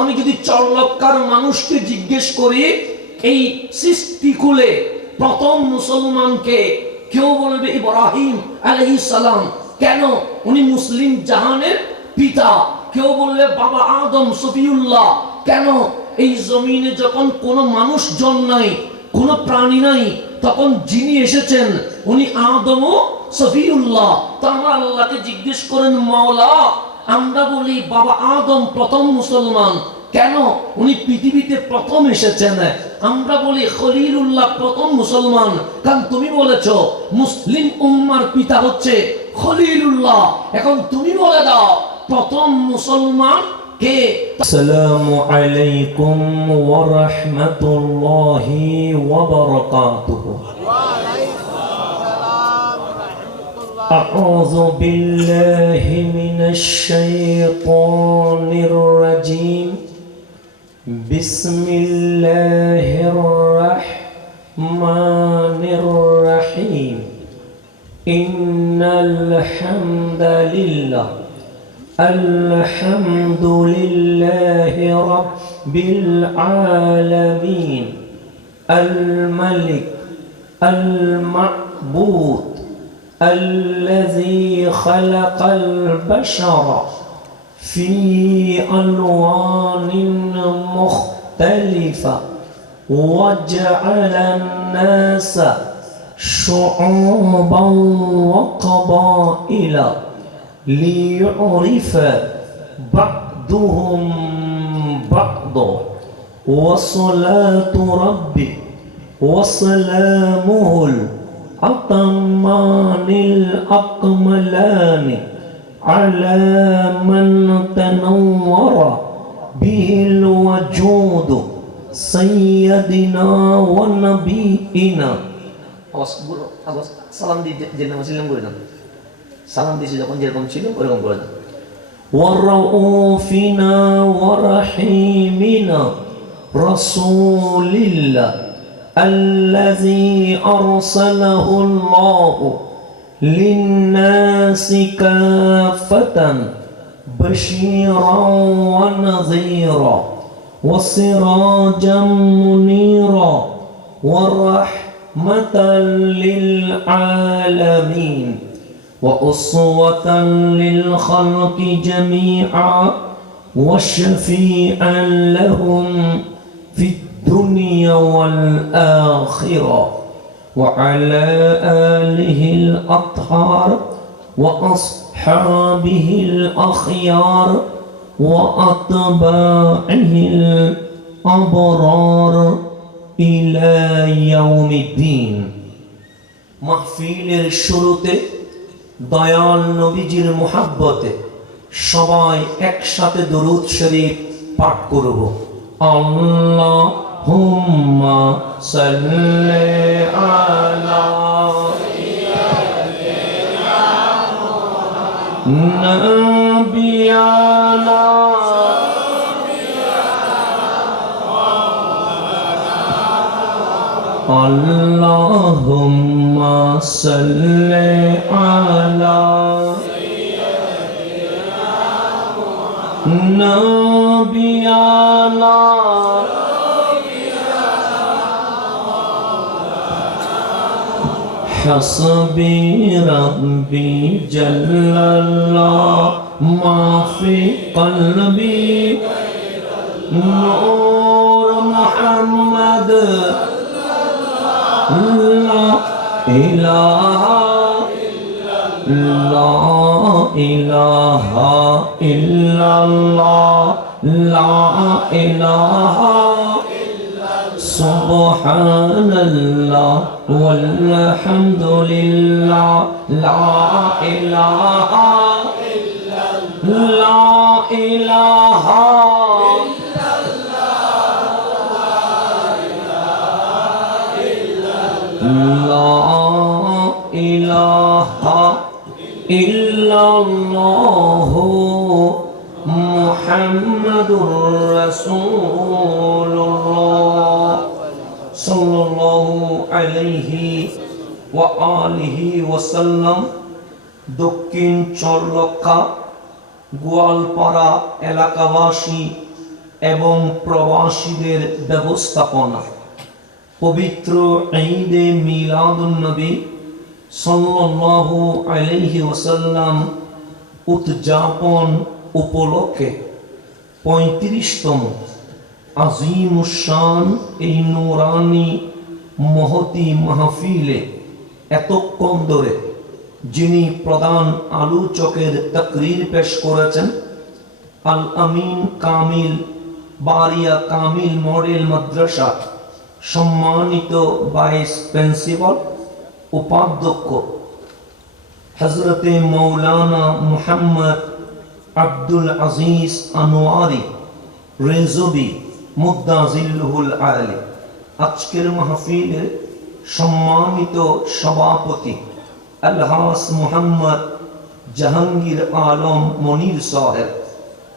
আমি যদি চল্লক্কার মানুষকে জিজ্ঞেস করি এই সৃষ্টিকুলে প্রথম মুসলমানকে, কেউ বলবে ইব্রাহিম আলাইহিস সালাম। কেন? উনি মুসলিম জাহানের পিতা। কেউ বললে বাবা আদম সফিউল্লাহ। কেন? এই জমিনে যখন কোনো মানুষ জন্মায়, কোনো প্রাণী নাই, তখন যিনি এসেছেন উনি আদম ও সফিউল্লাহ। তো আমরা আল্লাহকে জিজ্ঞেস করেন মাওলা, আমরা বলি বাবা আদম প্রথম মুসলমান। কেন? উনি পৃথিবীতে প্রথম এসেছেন। আমরা বলি খলিলুল্লাহ প্রথম মুসলমান, কারণ তুমি বলেছো মুসলিম উম্মার পিতা হচ্ছে খলিলুল্লাহ। এখন তুমি বলে দাও প্রথম মুসলমান কে? আসসালামু আলাইকুম ওয়া রাহমাতুল্লাহি ওয়া বারাকাতুহু। আউযু বিল্লাহি মিনাশ শাইতানির রাজীম। বিসমিল্লাহির রাহমানির রাহিম। ইন্নাল হামদালিল্লাহ আলহামদুলিল্লাহি রাব্বিল আলামিন আল মালিক আল মা'বুদ الذي خلق البشر في ألوان مختلفة وجعل الناس شعوبا وقبائل ليعرف بعضهم بعضا وصلاة ربي وسلامه الأتمان الأكملان على من تنور به الوجود سيدنا ونبينا সালাম দিয়ে যেরকম ছিলাম করে দেন, সালাম দিয়েছি যখন যেরকম ছিল ওরকম করে দেন। ওয়ারাউফিনা ওয়ারাহিমিনা রাসূলিল্লাহ الذي أرسله الله للناس كافة بشيرا ونذيرا وسراجا منيرا ورحمة للعالمين وأسوة للخلق جميعا وشفيعا لهم في الدنيا والآخرة وعلى آله الأطهار وأصحابه الأخيار وأتباعه الأبرار إلى يوم الدين। মাহফিলের শুরুতে দয়াল নবীজির মুহাব্বতে সবাই একসাথে দরুদ শরীফ পাঠ করব। আল্লাহুম্মা সাল্লি আলা নাবিয়ানা Allahumma salli ala nabiyana hasbi rabbi jallallah ma fi qalbi nur Muhammad La ilaha illallah La ilaha Subhanallah walhamdulillah La ilaha La ilaha ilaha illallah Muhammadur Rasulullah sallallahu alayhi wa alihi wa sallam। দক্ষিণ চরলক্কা গোয়ালপাড়া এলাকাবাসী এবং প্রবাসীদের ব্যবস্থাপনা পবিত্র ঈদে মিলাদুন নবী সাল্লাল্লাহু আলাইহি ওয়াসাল্লাম উদযাপন উপলক্ষে 35তম আজিমুশ-শান এই নূরানী মহতি মাহফিলে এতক্ষণ ধরে যিনি প্রধান আলোচকের তাকরীর পেশ করেছেন আল আমিন কামিল বারিয়া কামিল মডেল মাদ্রাসা সম্মানিত ভাইস প্রিন্সিপাল উপাধ্যক্ষ হযরতে মাওলানা মুহাম্মদ আব্দুল আজিজ আনোয়ারি রেজবি মুদ্দাজিল্লুহুল আলী, আজকের মাহফিলের সম্মানিত সভাপতি আলহাস মুহাম্মদ জাহাঙ্গীর আলম মনির সাহেব,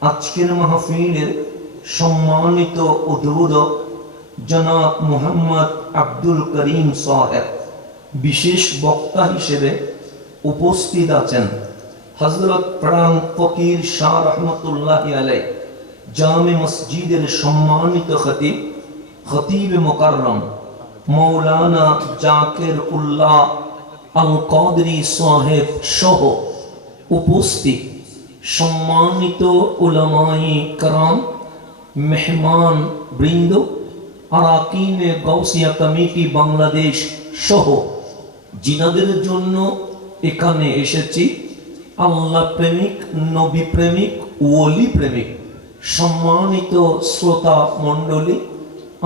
আজকের মাহফিলের সম্মানিত উদ্বোধক জনাব মুহাম্মদ আব্দুল করিম সাহেব, বিশেষ বক্তা হিসেবে উপস্থিত আছেন হযরত প্রাণ ফকির শাহ রহমতুল্লাহি আলাইহি জামে মসজিদের সম্মানিত খতিব মুকাররম মাওলানা জাকির উল্লাহ আল কাদরি সাহেব সহ উপস্থিত সম্মানিত উলামায়ে کرام, মেহমান বৃন্দ, আরাকিনে গাউসিয়া কমিটি বাংলাদেশ সহ জিনাদের জন্য এখানে এসেছি আল্লাহ প্রেমিক, নবী প্রেমিক, ওলি প্রেমিক সম্মানিত শ্রোতা মণ্ডলী,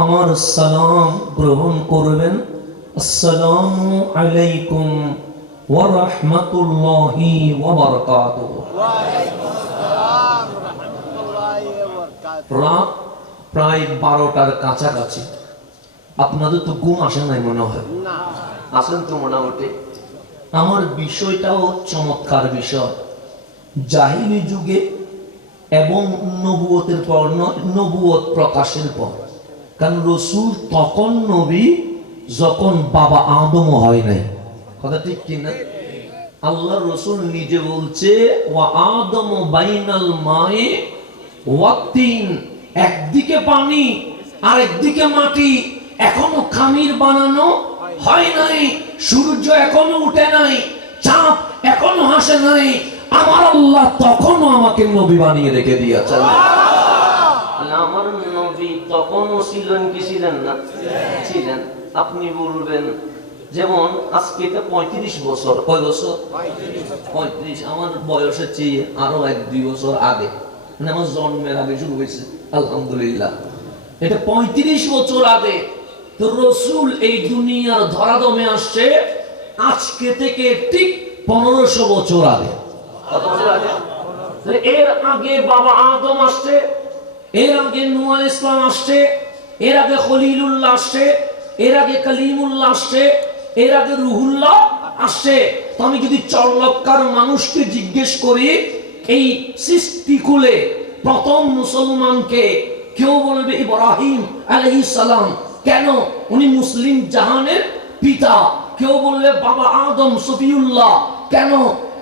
আমার সালাম গ্রহণ করবেন। আসসালামু আলাইকুম ওয়া রাহমাতুল্লাহি ওয়া বারাকাতুহু। রাত প্রায় 12টার কাছাকাছি। আপনাদের তো ঘুম আসে নাই মনে হয়? আসেন তো মোটামুটি। আমার বিষয়টাও চমৎকার বিষয়। জাহিলি যুগে এবং নবুয়তের পর, নবুয়ত প্রকাশের পর, কারণ রসুল তখন নবী যখন বাবা আদম হয় নাই। কথা ঠিক কিনা? আল্লাহ রসুল নিজে বলছে ওয়া আদম বাইনাল মায়ে ওয়া তিন, একদিকে পানি আর একদিকে মাটি, এখনো খামির বানানো হয় নাই, সূর্য এখনো উঠে নাই, চাঁদ এখনো হাসে নাই, আমার আল্লাহ তখনও আমাকে নবী বানিয়ে রেখে দিয়েছেন। আমার নবী তখনও ছিলেন কি ছিলেন না? ছিলেন। আপনি বলবেন যেমন আজকে 35 বছর, কয় বছর? 35। আমার বয়সের চেয়ে আরো 1-2 বছর আগে, মানে আমার জন্মের আগে শুরু হয়েছে আলহামদুলিল্লাহ। এটা 35 বছর আগে। তো রসুল এই দুনিয়ার ধরাদমে আসছে আজকে থেকে ঠিক 1500 বছর আগে। কত বছর আগে? এর আগে বাবা আদম আসছে, এর আগে নূহ আলাইহিস সালাম আসছে, এর আগে খলিলুল্লাহ আসছে, এর আগে কালিমুল্লাহ আসছে, এর আগে রুহুল্লাহ আসছে। তো আমি যদি চর্লক্কার মানুষকে জিজ্ঞেস করি এই সৃষ্টিকুলে প্রথম মুসলমানকে, কেউ বলবে ইব্রাহিম আলাইহিস সালাম, কেন? উনি মুসলিম জাহানের পিতা। কেউ বলবে বাবা আদম সফিউল্লাহ, কেন?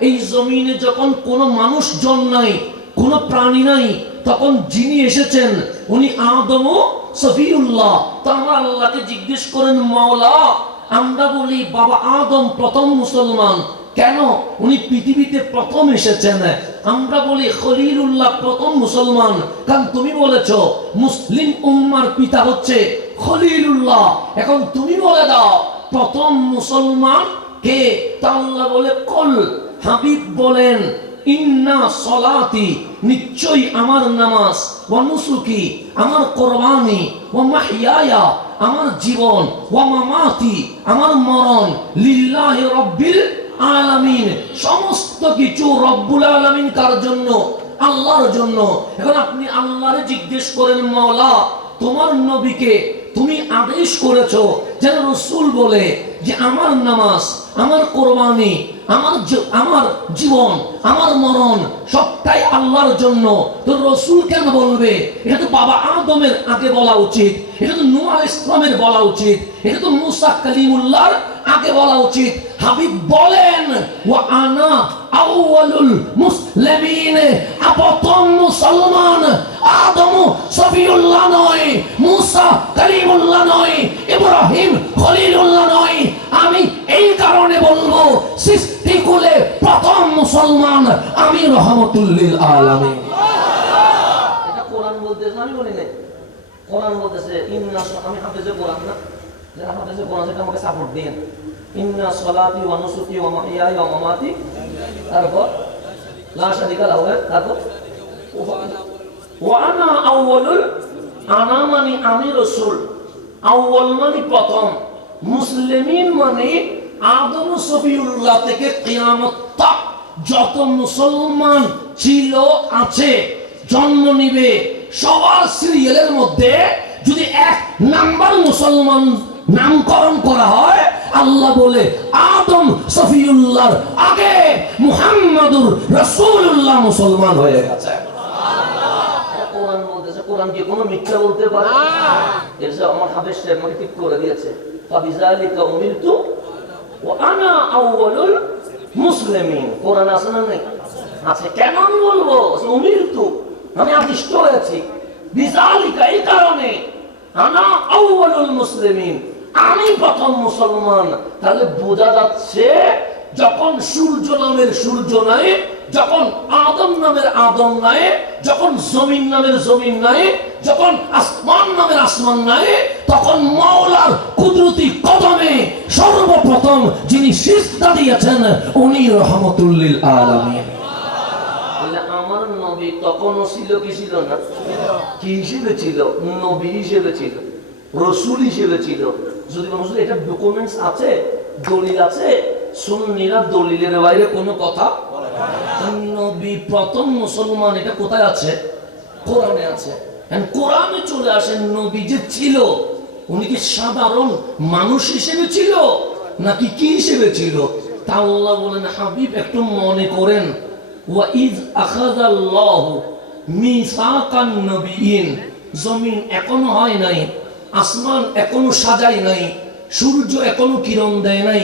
এই জমিনে যখন কোনো মানুষ জন্মায়, কোনো প্রাণী নাই, তখন যিনি এসেছেন উনি আদম ও সফিউল্লাহ। তো আমরা আল্লাহকে জিজ্ঞেস করেন মাওলা, আমরা বলি বাবা আদম প্রথম মুসলমান, কেন? উনি পৃথিবীতে প্রথম এসেছেন। আমরা বলি খলিলুল্লাহ প্রথম মুসলমান, কারণ তুমি বলেছো মুসলিম উম্মার পিতা হচ্ছে খলিলুল্লাহ। এখন তুমি বলে দাও প্রথম মুসলমান কে? তা আল্লাহ বলে কুল, হাবিব বলেন ইন্না সলাতি, নিশ্চয়ই আমার নামাজ, ওয়া নুসুকি, আমার কুরবানি, ওয়া মাহইয়ায়া, আমার জীবন, ওয়া মামাতি, আমার মরণ, লিল্লাহি রাব্বিল আলামিন, সমস্ত কিছু রব্বুল আলামিন কার জন্য? আল্লাহর জন্য। এখন আপনি আল্লাহরে জিজ্ঞেস করেন মাওলা, তোমার নবীকে তুমি আদেশ করেছো যেন রাসূল বলে যে আমার নামাজ, আমার কুরবানি, আমার জীবন, আমার মরণ সবটাই আল্লাহর জন্য। তো রাসূল কেন বলবে? এটা তো বাবা আদমের আগে বলা উচিত, এটা তো নূহ আলাইহিস সালামের বলা উচিত, এটা তো মুসা কালিমুল্লাহর আগে বলা উচিত। হাবিব বলেন ওয়া আনা আউয়ালুল মুসলিমিন, প্রথম মুসলমান আদম সফিউল্লাহ নয়, মুসা কালিমুল্লাহ নয়, ইব্রাহিম খলিলুল্লাহ নয়। আমি এই কারণে বলবো সৃষ্টিকুলে প্রথম মুসলমান আমি রহমতুল লিল আলামিন। এটা কোরআন বলতেছে, আমি বলি না। কোরআন বলতেছে ইন্না, আমি হাফেজে কোরআন না, যারা হাফেজে কোরআন সেটা আমাকে সাপোর্ট দিন। ইন্না সলাতি ওয়া নুসুকি ওয়া মাহইয়ায়া ওয়া মামাতি, তারপর লা শারিকা লাহু, তারপর ওয়া আনা আউয়ালুল, আনা মানে আমি রাসূল, আউয়াল মানে প্রথম, মুসলিমিন মানে আদম সফিউল্লাহ থেকে কিয়ামত তাক যত মুসলমান ছিল, আছে, জন্ম নিবে, সবার সিরিয়ালের মধ্যে যদি এক নাম্বার মুসলমান নামকরণ করা হয়, আল্লাহ বলে আদম সফিউল্লাহর আগে মুহাম্মাদুর রাসূলুল্লাহ মুসলমান হয়ে গেছে। কোরআন বলতেছে, কোরআন কি কোনো মিথ্যা বলতে পারে? এর যে আমার হাফেজ সাহেব আমাকে ঠিক করে দিয়েছে, ফাবিযালিকা উমিরতু ওয়া আনা আউয়ালুল মুসলিমিন। কোরআন আছে না নাই? আছে। কেন আমি বলবো উমিরতু, আমি আদিষ্ট হয়েছি, বিযালিকা এই কারণে, আনা আউয়ালুল মুসলিমিন, আমি প্রথম মুসলমান। তাহলে বোঝা যাচ্ছে যখন সূর্য নামের সূর্য নাই, যখন আদম নামের আদম নাই, যখন জমিন নামের জমিন নাই, যখন আসমান নামের আসমান নাই, তখন মাওলার কুদরতি কদমে সর্বপ্রথম যিনি সিজদা দিয়েছেন উনি রহমতুল লিল আলামিন। আমার নবী তখনও ছিল কি ছিল না? কি হিসেবে ছিল? নবী হিসেবে ছিল, রাসূল হিসেবে ছিল। যদি মানুষের এটা ডকুমেন্টস আছে, দলিল আছে, সুন্নিরা দলিলের বাইরে কোনো কথা। নবী প্রথম মুসলমান, এটা কোথায় আছে? কোরআনে আছে। কোরআনে চলে আসেন নবী যে ছিল উনি কি সাধারণ মানুষ হিসেবে ছিল নাকি কি হিসেবে ছিল? তা আল্লাহ বলেন হাবিব একটু মনে করেন, ওয়াইজ আখাযাল্লাহু মিসাকান নবিয়িন, জমিন এখনো হয় নাই, আসমান এখনো সাজাই নাই, সূর্য এখনো কিরণ দেয় নাই,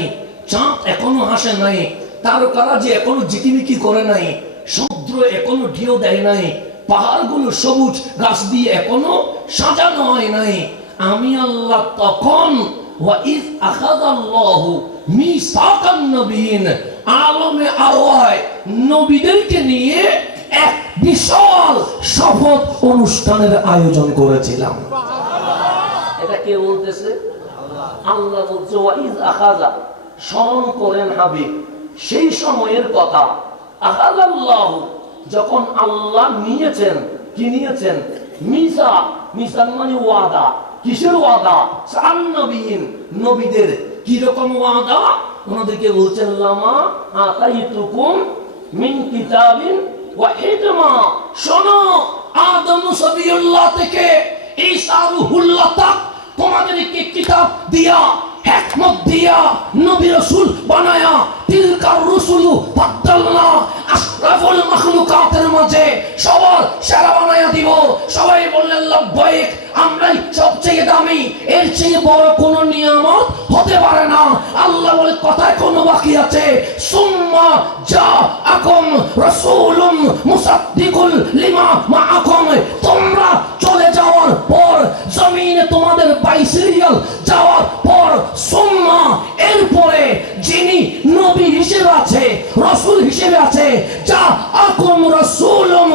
চাঁদ এখনো হাসে নাই, তারকারা যে এখনো জিকিমিকি করে নাই, সমুদ্র এখনো ঢেউ দেয় নাই, পাহাড়গুলো সবুজ গাছ দিয়ে এখনো সাজানো হয় নাই। আমি আল্লাহ তখন ওয়াইজ আখাযাল্লাহু মিসাকান নবিয়িন, আলমে আরওয়ায় নবীদেরকে নিয়ে এক বিশাল শপথ অনুষ্ঠানের আয়োজন করেছিলাম। এটা কে বলতেছে? আল্লাহ বলছে ওয়াইজ আখাযা, স্মরণ করেন হাবিব সেই সময়ের কথা। আখাযাল্লাহু, যখন আল্লাহ নিয়েছেন, কি নিয়েছেন? মিসা, মিসান মানে ওয়াদা। কিসের ওয়াদা? সান নবিয়িন, নবীদের। কি রকম ওয়াদা? ওনাদেরকে বলছেন লামা আতাইতুকুম মিন কিতাবিন ওয়া হিকমা, শোনো আদম সফিউল্লাহ থেকে ঈসা রূহুল্লাহ তাক তোমাদেরকে কিতাব দিয়া, হিকমত দিয়া, নবী রাসূল বানায়া, তিলকার রাসূলু ফাদ্দালনা আশরাফুল মাখলুকাতের মাঝে সবার সেরা বানায়া দিব। সবাই বললেন লাব্বাইক, আমরাই সবচেয়ে দামি, এর চেয়ে বড় কোন নিয়ামত হতে পারে না। আল্লাহ বলে কথায় কোনো বাকি আছে, সুম্মা জাআকুম রাসূলুম মুসাদ্দিকুল লিমা মাআকুম, তোমরা চলে যাওয়ার পর জমিনে তোমাদের বাইসিরিয়াল যাওয়ার পর, সুম্মা এরপরে যিনি নবী হিসেবে আছে, রাসূল হিসেবে আছে, জাআকুম রাসূলুম,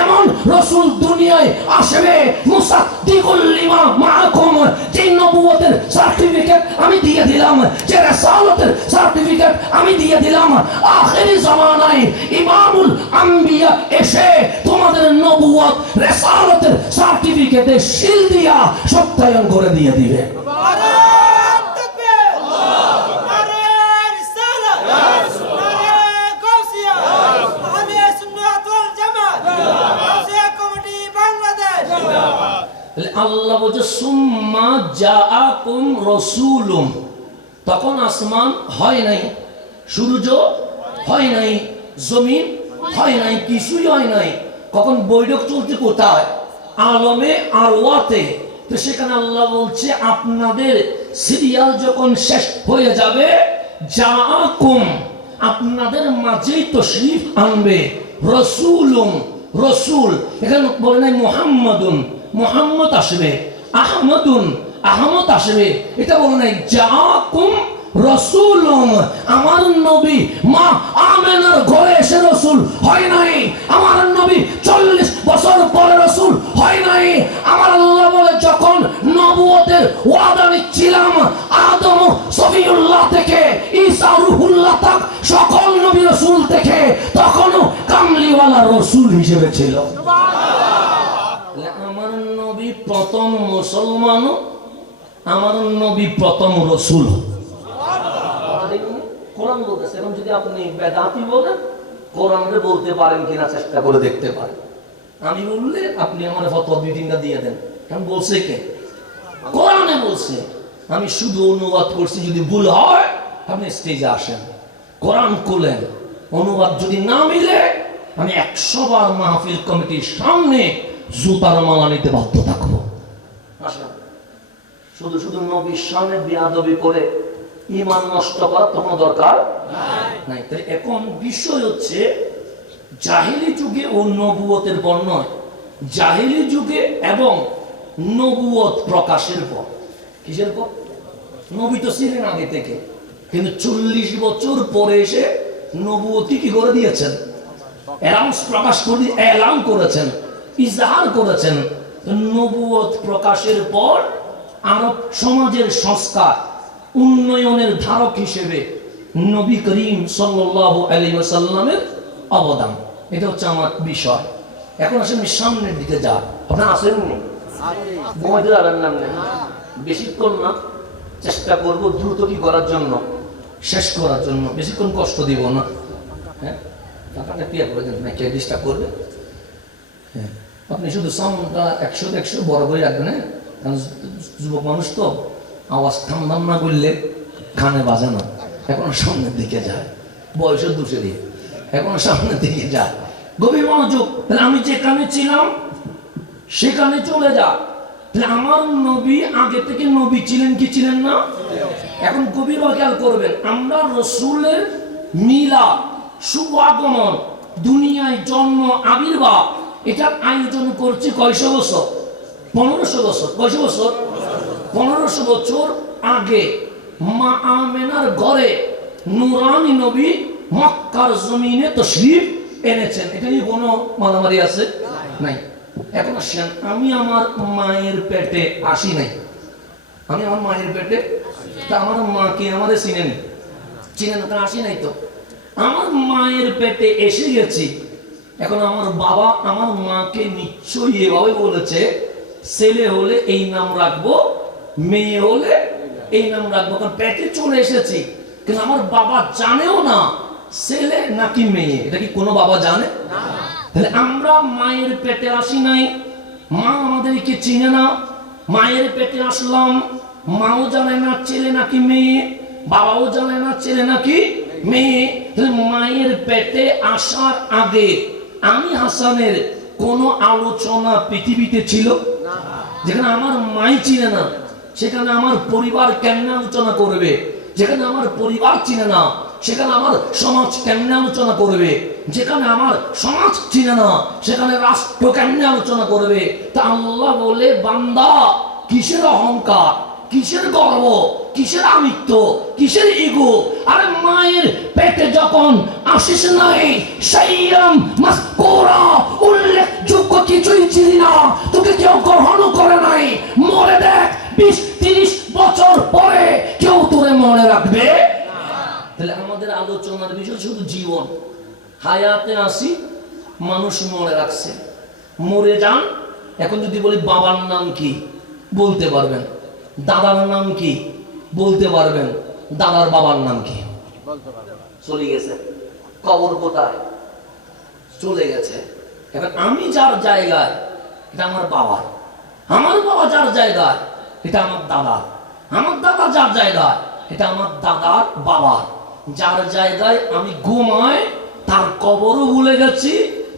এমন রাসূল দুনিয়ায় আসবে মুসাদ্দিকুল লিমা মাআকুম, যে নবুয়তের সার্টিফিকেট আমি দিয়ে দিলাম, যে রাসালাতের সার্টিফিকেট আমি দিয়ে দিলাম। আখিরি জামানায় ইমামুল আম্বিয়া এসে তোমাদের নবুয়ত রাসালাতের সার্টিফিকেটে সিল দিয়া সত্যায়ন করে দিয়ে দিবে। আল্লাহ বলছে সুম্মা জাআকুম রাসূলুম, তখন আসমান হয় নাই, সূর্য হয় নাই, জমিন হয় নাই, কিছুই হয় নাই। কখন বৈঠক চলছে কোথায়? আলমে আরওয়াতে। তো সেখানে আল্লাহ বলছে আপনাদের সিরিয়াল যখন শেষ হয়ে যাবে, জাআকুম, আপনাদের মাঝেই তশরিফ আনবে রসুলুম, রসুল এখানে বলে নাই মুহাম্মাদুন, মুহাম্মদ আসবে, আহমদুন, আহমদ আসবে, এটা বলে নাই জাকুম রসুলুম, আমার নবী মা আমেনার ঘরে এসে রসুল হয় নাই, আমার নবী 40 বছর পরে রসুল হয় নাই। আমার আল্লাহ বলে যখন নবুয়তের ওয়াদা নিচ্ছিলাম আদম সফিউল্লাহ থেকে ঈসা রূহুল্লাহ তক সকল নবী রসুল থেকে, তখনও কামলিওয়ালা রসুল হিসেবে ছিল। আমার নবী প্রথম মুসলমান, আমার নবী প্রথম রসুল। কোরআন বলতেছে, এবং যদি আপনি বেদাতি বলেন কোরআনে বলতে পারেন কিনা চেষ্টা করে দেখতে পারেন। আমি বললে আপনি আমার ফতোয়া 2-3টা দিয়ে দেন। কারণ বলছে কে? কোরআনে বলছে। আমি শুধু অনুবাদ করছি, যদি ভুল হয় আপনি স্টেজে আসেন, কোরআন খুলেন, অনুবাদ যদি না মিলে আমি 100 বার মাহফিল কমিটির সামনে জুতার মালা নিতে বাধ্য থাকবো। আসেন, শুধু শুধু নবীর সামনে বেয়াদবি করে ঈমান নষ্ট করার তো কোনো দরকার নাই। তাই এখন বিষয় হচ্ছে জাহেলি যুগে ও নবুয়তের বর্ণয়, জাহেলি যুগে এবং নবুয়ত প্রকাশের পর। কিসের পর? নবী তো ছিলেন আগে থেকে, কিন্তু 40 বছর পরে এসে নবুয়তি কি করে দিয়েছেন? অ্যানাউন্স প্রকাশ করে, এলান করেছেন, ইজহার করেছেন। নবুয়ত প্রকাশের পর আরব সমাজের সংস্কার উন্নয়নের ধারক হিসেবে নবী করিম সাল্লাল্লাহু আলাইহি ওয়াসাল্লামের অবদান, এটা হচ্ছে আমার বিষয়। এখন আসেন সামনের দিকে যা, আপনারা আসেননি, ঘুমাইতে যাবেন না, বেশিক্ষণ না, চেষ্টা করব দ্রুত কি করার জন্য, শেষ করার জন্য, বেশিক্ষণ কষ্ট দিব না। হ্যাঁ, আপনারা ক্লিয়ার করে দেন না, কে ডিস্টার্ব করবে? হ্যাঁ, আপনি শুধু সাউন্ডটা 100 বড় করে রাখবেন, হ্যাঁ, কারণ যুবক মানুষ তো আওয়াজ থামধাম না করলে কানে বাজে না। এখন সামনের দিকে যায়, বয়সের দোষে দিয়ে এখন সামনের দিকে যায়, গভীর মনোযোগ। তাহলে আমি যেখানে ছিলাম সেখানে চলে যা। তাহলে আমার নবী আগে থেকে নবী ছিলেন কি ছিলেন না? এখন গভীর খেয়াল করবেন, আমরা রসুলের মিলাদ, শুভ আগমন, দুনিয়ায় জন্ম, আবির্ভাব, এটার আয়োজন করছি কয়শো বছর? 1500 বছর। কয়শো বছর? 1500 বছর আগে মা আমেনার ঘরে নূরানী নবী মক্কার জমিনে তশরিফ এনেছেন। এটা নিয়ে কোনো মারামারি আছে? নাই। এখন আসেন, আমি আমার মায়ের পেটে আসি নাই, আমি আমার মায়ের পেটে, তা আমার মাকে আমাদের চিনেন, চিনেন তা আসি নাই তো, আমার মায়ের পেটে এসে গেছি। এখন আমার বাবা আমার মাকে নিশ্চয়ই এভাবে বলেছে, ছেলে হলে এই নাম রাখবো, মেয়ে হলে এই নাম রাখবো, কারণ পেটে চলে এসেছি। কিন্তু আমার বাবা জানেও না ছেলে নাকি মেয়ে, এটা কি কোনো বাবা জানে? তাহলে আমরা মায়ের পেটে আসি নাই, মা আমাদেরকে চিনে না, মায়ের পেটে আসলাম, মাও জানে না ছেলে নাকি মেয়ে, বাবাও জানে না ছেলে নাকি মেয়ে। তাহলে মায়ের পেটে আসার আগে আমি হাসানের কোন আলোচনা পৃথিবীতে ছিল? যেখানে আমার মাই চিনে না সেখানে আমার পরিবার কেমনে আলোচনা করবে? যেখানে আমার পরিবার চিনে না সেখানে আমার সমাজ কেমনে আলোচনা করবে? যেখানে আমার সমাজ চিনে না সেখানে রাষ্ট্র কেমনে আলোচনা করবে? তা আল্লাহ বলে, বান্দা কিসের অহংকার, কিসের গর্ব, কিসের আমিত্ব, কিসের ইগো? আরে মায়ের পেটে যখন আসিস নাই, সাইয়াম মাসকুরা, উল্লেখযোগ্য কিছুই ছিলি না, তোকে কেউ গ্রহণ করে নাই। মরে দেখ 20-30 বছর পরে কেউ তোরে মনে রাখবে? তাহলে আমাদের আলোচনার বিষয় শুধু জীবন। হায়াতে আসি, মানুষ মনে রাখছে, মরে যান। এখন যদি বলি বাবার নাম কি, বলতে পারবেন। দাদার নাম কি, বলতে পারবেন। দাদার বাবার নাম কি? চলে গেছে। কবর কোথায়? চলে গেছে। এখন আমি যার জায়গায়, এটা আমার বাবার। আমার বাবা যার জায়গায়, এটা আমার দাদা। আমার দাদা যার জায়গায়, এটা আমার দাদার বাবা। যার জায়গায় আমি ঘুমাই তার কবরও ভুলে গেছি,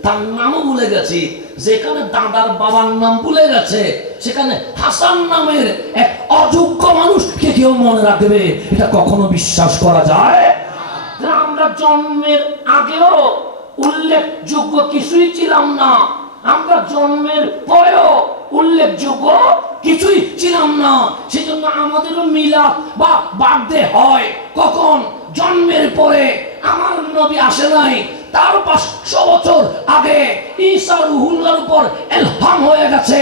তার নামও ভুলে গেছি। যেখানে দাদার বাবার নাম ভুলে গেছে সেখানে হাসান নামের এক অযোগ্য মানুষকে কেউ মনে রাখবে? এটা কখনো বিশ্বাস করা যায়? আমরা আমরা জন্মের আগেও উল্লেখযোগ্য কিছুই ছিলাম না, আমরা জন্মের পরেও উল্লেখযোগ্য কিছুই ছিলাম না। সেজন্য আমাদেরও মিলাদ বা বার্থডে হয় কখন? জন্মের পরে। আমার নবী আসে নাই, তার 500 বছর আগে ঈসা রুহুল্লাহর উপর ইলহাম হয়ে গেছে,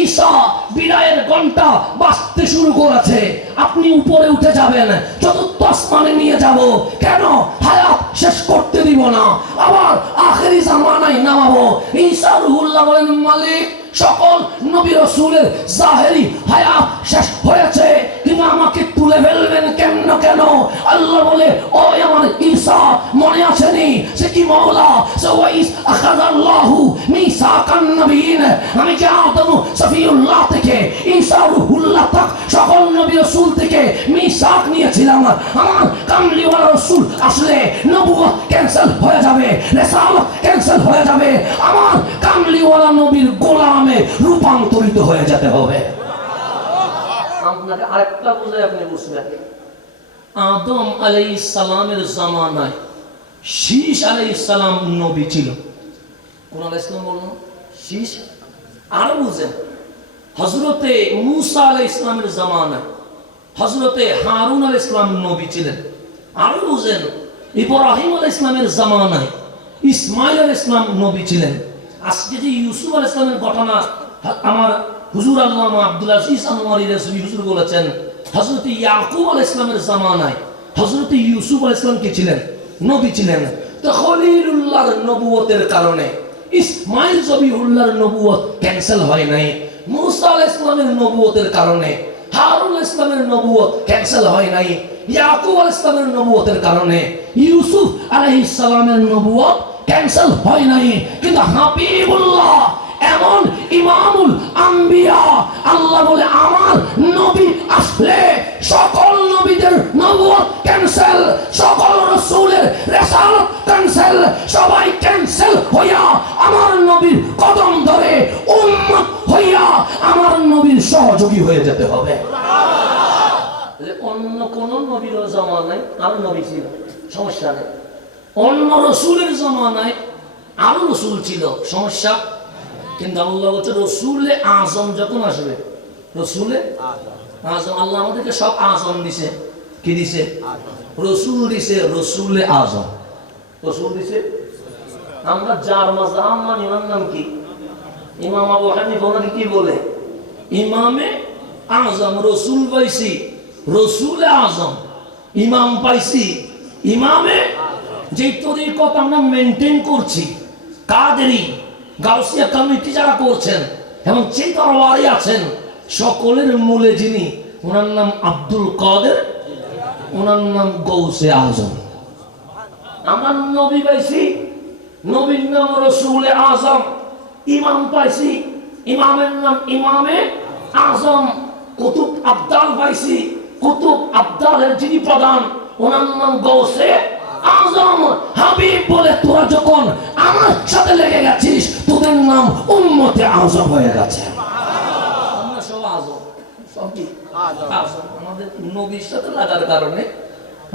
ঈসা বিদায়ের ঘন্টা বাজতে শুরু করেছে। আপনি উপরে উঠে যাবেন, চতুর্থ আসমানে নিয়ে যাব, কেন? হায়াত শেষ করতে দিব না, আবার আখেরি জামানায় নামাবো। ঈসা রুহুল্লাহ বলেন, মালিক সকল নবী রাসূলের জাহেরি হায়াত শেষ হয়েছে, কিন্তু আমাকে তুলে ফেলবেন কেন? কেন? আল্লাহ বলে, ও আমার ঈসা, মনে আসেনি সে কি মাওলা? সে ওয়াইস আখাযাল্লাহু মিসাকান নবিয়িন, আমি যে আদম সফিউল্লাহ থেকে ঈসা রুহুল্লাহ তক সকল নবী রাসূল থেকে মিসাক নিয়েছিলাম। আমার কামলিওয়ালা রাসূল আসলে নবুয়ত ক্যান্সেল হয়ে যাবে, রিসালাত ক্যান্সেল হয়ে যাবে, আমার কামলিওয়ালা নবীর গোলামে রূপান্তরিত হয়ে যেতে হবে। আপনাকে আরেকটা বুঝে আপনি বুঝবেন, আদম আলাইহিস সালামের জামানায় শীশ আলাইহিস সালাম নবী ছিল। কোন আলাইহিস সালাম বলুন? শীশ। আর বুঝেন, হযরতে মূসা আলাইহিস সালামের জামানায় হযরতে হারুন আলাইহিস সালাম নবী ছিলেন। আর বুঝেন, ইব্রাহিম আলাইহিস সালামের জামানায় ইসমাঈল আলাইহিস সালাম নবী ছিলেন। আজকে যে ইউসুফ আলাইহিস সালামের ঘটনা আমার হুজুর আল্লামা আব্দুল আজিজ আনোয়ারি রাসূলি হুজুর বলেছেন, হযরত ইয়াকুব আলাইহিস সালামের জামানায় হযরত ইউসুফ আলাইহিস সালাম কি ছিলেন? নবী ছিলেন। তো খলিলুল্লাহর নবুয়তের কারণে ইসমাঈল জবিহুল্লাহর নবুয়ত ক্যান্সেল হয় নাই। মূসা আলাইহিস সালামের নবুয়তের কারণে হারুন আলাইহিস সালামের নবুয়ত ক্যান্সেল হয় নাই। ইয়াকুব আলাইহিস সালামের নবুয়তের কারণে ইউসুফ আলাইহিস সালামের নবুয়ত ক্যান্সেল হয় নাই। কিন্তু হাবিবুল্লাহ এমন ইমামুল আম্বিয়া, আল্লাহ বলে আমার নবী আসলে সকল নবীদের নবুয়ত ক্যান্সেল, সকল রাসূলের রিসালাত ক্যান্সেল, সবাই ক্যান্সেল হইয়া আমার নবীর কদম ধরে উম্মত হইয়া আমার নবীর সহযোগী হয়ে যেতে হবে। অন্য কোন নবীর জামানায় আর নবী ছিল, সমস্যা নেই। অন্য রাসূলের জামানায় আরো রাসূল ছিল, সমস্যা। কিন্তু আল্লাহ বলছে রসুলে আজম যখন আসবে, রসুলে আজম, আল্লাহ আমাদেরকে সব আজম দিছে। কি দিছে? রসুল দিছে, রসুলে আজম। রসুল দিছে। আমরা যার মাযহাব মানি, ওনার নাম কি? ইমাম আবু হানিফা। ওনাকে কি বলে? ইমামে আজম। রসুল পাইছি রসুলে আজম, ইমাম পাইছি ইমামে। যে তরিকত আমরা মেনটেন করছি, কাদেরি গাউসিয়া কমিটি যারা করছেন এবং যে দরবারে আছেন, সকলের মূলে যিনি, ওনার নাম আব্দুল কাদের, ওনার নাম গৌসে আজম। আমার নবী পাইছি, নবীর নাম রসুলে আজম। ইমাম পাইছি, ইমামের নাম ইমামে আজম। কুতুব আবদাল পাইছি, কুতুব আবদালের যিনি প্রধান, ওনার নাম গৌসে আজম। হাবিব বলে, তোরা যখন আমার সাথে লেগে গেছিস, তোদের নাম উম্মতে আজম হয়ে গেছে। আমরা সব আজম, সব কি আজম। আমাদের নবীর সাথে লাগার কারণে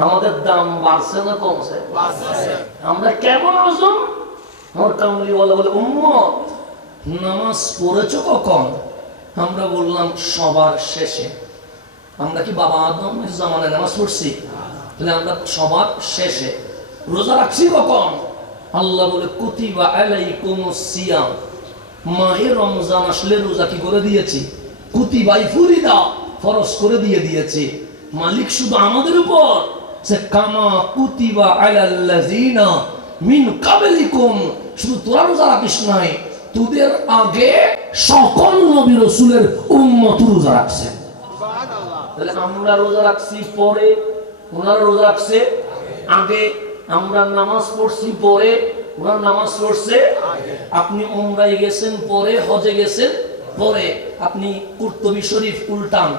আমাদের দাম বাড়ছে না কমছে? আমরা কেমন আজম? আমার কামলিওয়ালা বলে, উম্মত নামাজ পড়েছো কখন? আমরা বললাম সবার শেষে। আমরা কি বাবা আদম জামানায় নামাজ পড়ছি? তাহলে আমরা সবার শেষে। রোজা রাখছি কখন? আল্লাহ বলে, কুতিবা আলাইকুমুস সিয়াম, মাহে রমজান আসলে রোজা কি করে দিয়েছি? কুতিবাই ফুরিদা, ফরজ করে দিয়েছি। মালিক শুধু আমাদের উপর, সে কামা কুতিবা আলাল্লাযিনা মিন কাবলিকুম, শুধু তোরা রোজা রাখিস নাই, তোদের আগে সকল নবী রাসূলের উম্মত রোজা রাখছে। তাহলে আমরা রোজা রাখছি পরে, ওনারা রোজা রাখছে আগে। আমরা নামাজ পড়ছি পরে, ওনারা নামাজ পড়ছে আপনি উমরায় গেছেন পরে, হজে গেছেন পরে। আপনি কুরতুবী শরীফ উল্টান,